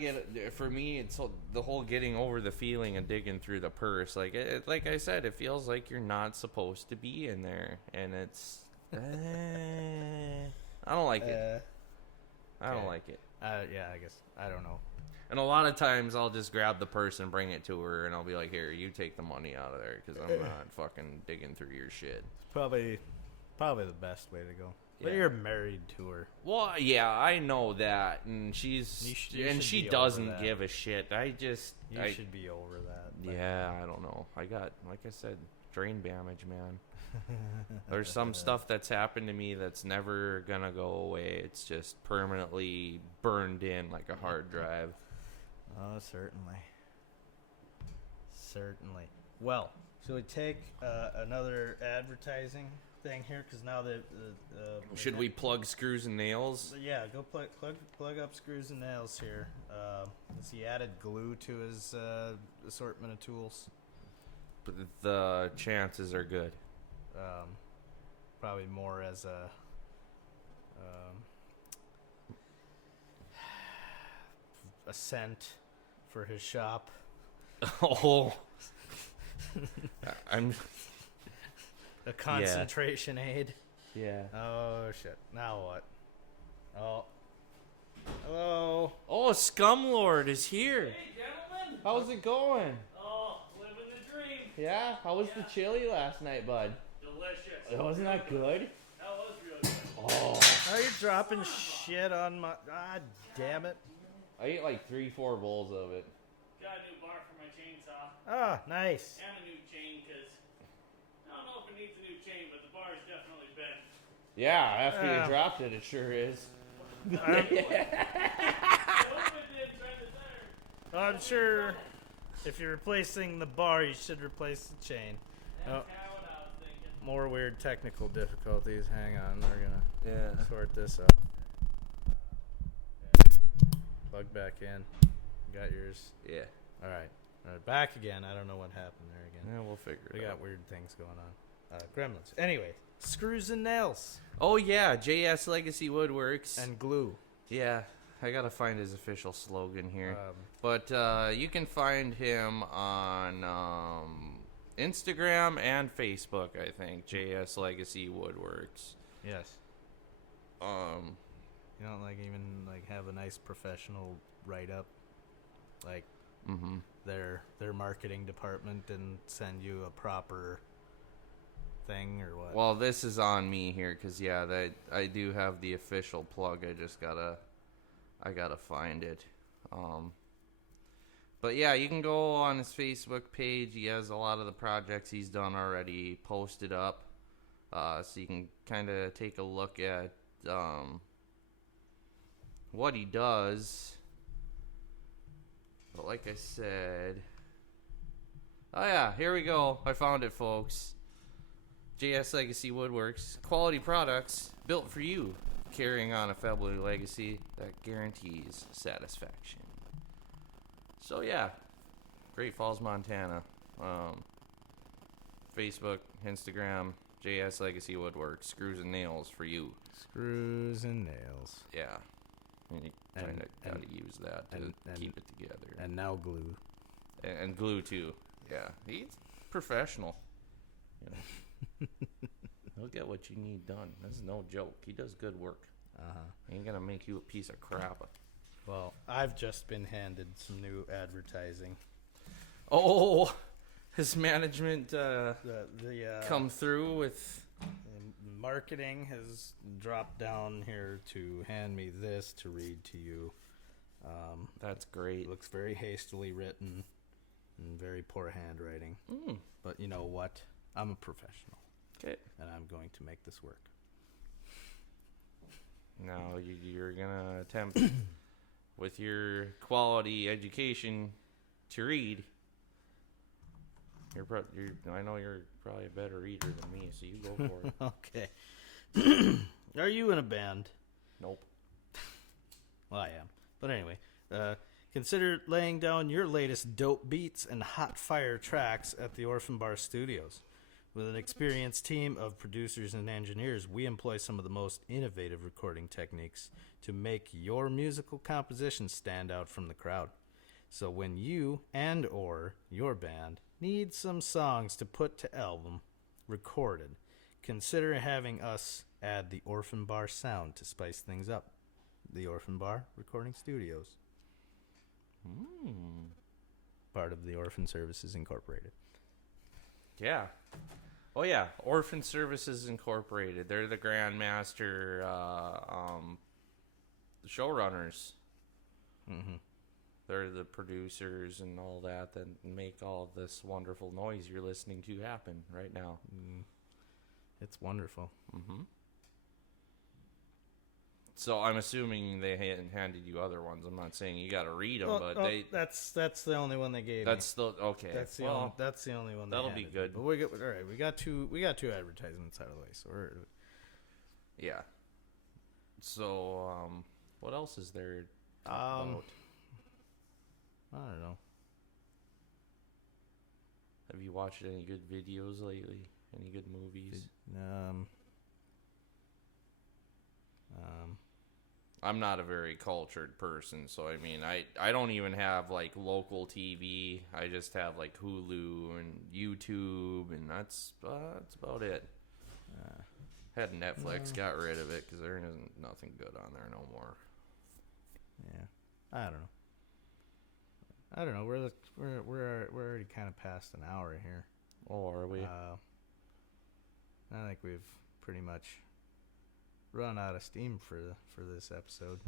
for me, it's the whole getting over the feeling and digging through the purse. Like like I said, it feels like you're not supposed to be in there, and it's. I don't like it. I don't like it. Yeah, I guess I don't know. And a lot of times I'll just grab the purse and bring it to her, and I'll be like, "Here, you take the money out of there, because I'm not fucking digging through your shit." Probably the best way to go. But you're married to her. Well, yeah, I know that, and she doesn't give a shit. I should be over that. Yeah, I don't know. I got, like I said, brain damage, man. There's some stuff that's happened to me that's never gonna go away. It's just permanently burned in like a hard drive. Oh, certainly. Well, shall we take another ad advertising thing here because now that Should we plug screws and nails? Yeah, go plug up screws and nails here. He added glue to his assortment of tools. But the chances are good. Probably more as a scent for his shop. Oh, I'm. A concentration aid. Yeah. Oh shit! Now what? Oh. Hello. Oh, Scumlord is here. Hey, gentlemen. How's it going? Oh, living the dream. Yeah. How was the chili last night, bud? Delicious. Wasn't that good? That was real good. Oh. Are you dropping shit on my? God damn it! I ate like 3-4 bowls of it. Got a new bar for my chainsaw. Ah, nice. And a new chain, because I don't know if it needs a new chain, but the bar's definitely bent. Yeah, after you dropped it, it sure is. I hope it did try the tire. I'm sure if you're replacing the bar, you should replace the chain. That's Oh, kind of what I was thinking. more weird technical difficulties. Hang on, we're gonna Yeah. sort this out. Plug back in. Got yours. Yeah. All right. Back again. I don't know what happened there again. Yeah, we'll figure We it got out. weird things going on. Gremlins. Anyway, screws and nails Oh yeah, JS Legacy Woodworks. and glue. Yeah, I gotta find his official slogan here. Um, But you can find him on Instagram and Facebook, I think. JS Legacy Woodworks. yes. You don't even have a nice professional write up, like Mm-hmm. their marketing department didn't send you a proper thing or what? Well, this is on me here, cause that I do have the official plug. I gotta find it. But yeah, you can go on his Facebook page. He has a lot of the projects he's done already posted up, so you can kind of take a look at what he does. But like I said, oh yeah, here we go. I found it, folks. JS Legacy Woodworks, quality products built for you, carrying on a family legacy that guarantees satisfaction. So yeah, Great Falls, Montana. Facebook, Instagram, JS Legacy Woodworks, screws and nails for you. Screws and nails. Yeah, and you And- kind of got and- to use that to and- keep it together. And now glue. And glue too. Yeah, he's professional. You know. He'll get what you need done. This is no joke. He does good work. He ain't gonna make you a piece of crap. Well, I've just been handed some new advertising. Oh, his management The come through with. marketing has dropped down here to hand me this to read to you. That's great. It looks very hastily written and very poor handwriting. But you know what? I'm a professional, Okay. and I'm going to make this work. Now you're gonna attempt with your quality education to read. I know you're probably a better reader than me, so you go for it. Okay. Are you in a band? Nope. Well, I am. But anyway, consider laying down your latest dope beats and hot fire tracks at the Orphan Bar Studios. With an experienced team of producers and engineers, we employ some of the most innovative recording techniques to make your musical composition stand out from the crowd. So when you and or your band need some songs to put to album recorded, consider having us add the Orphan Bar sound to spice things up. The Orphan Bar Recording Studios. Part of the Orphan Services Incorporated. Yeah. Oh yeah, Orphan Services Incorporated. They're the Grandmaster showrunners. Mm-hmm. They're the producers and all that make all this wonderful noise you're listening to happen right now. It's wonderful. Mm-hmm. So I'm assuming they handed you other ones. I'm not saying you got to read them, but that's the only one they gave that's me. still okay. That's the only one. That'll be good. But all right. We got two advertisements out of the way. So yeah. So what else is there? To talk about? I don't know. Have you watched any good videos lately? Any good movies? I'm not a very cultured person, so I mean, I don't even have like local TV. I just have like Hulu and YouTube, and that's about it. Had Netflix, got rid of it because there isn't nothing good on there no more. Yeah, I don't know. We're already kind of past an hour here. Oh, are we? I think we've pretty much run out of steam for this episode.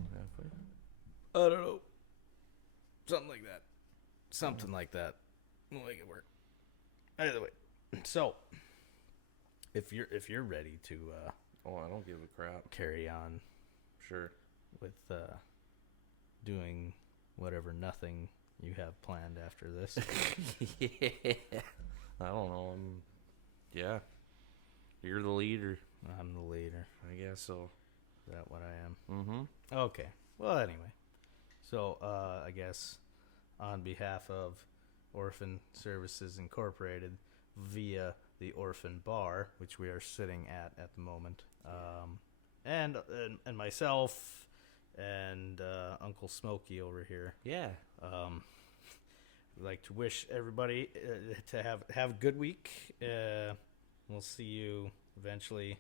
I don't know. Something like that. We'll make it work. Either way. So, if you're ready to I don't give a crap. carry on Sure. with doing whatever nothing you have planned after this. Yeah. I don't know. Yeah. You're the leader. I'm the leader. I guess so. Is that what I am? Mm-hmm. Okay. Well, anyway. So, I guess on behalf of Orphan Services Incorporated via the Orphan Bar, which we are sitting at the moment, and myself and Uncle Smokey over here, Yeah. we'd like to wish everybody to have a good week. We'll see you eventually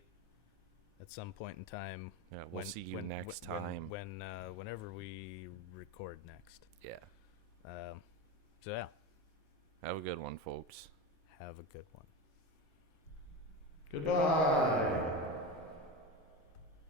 at some point in time. Yeah, we'll see you next time. Whenever we record next. Yeah. So yeah, Have a good one, folks. have a good one. Goodbye.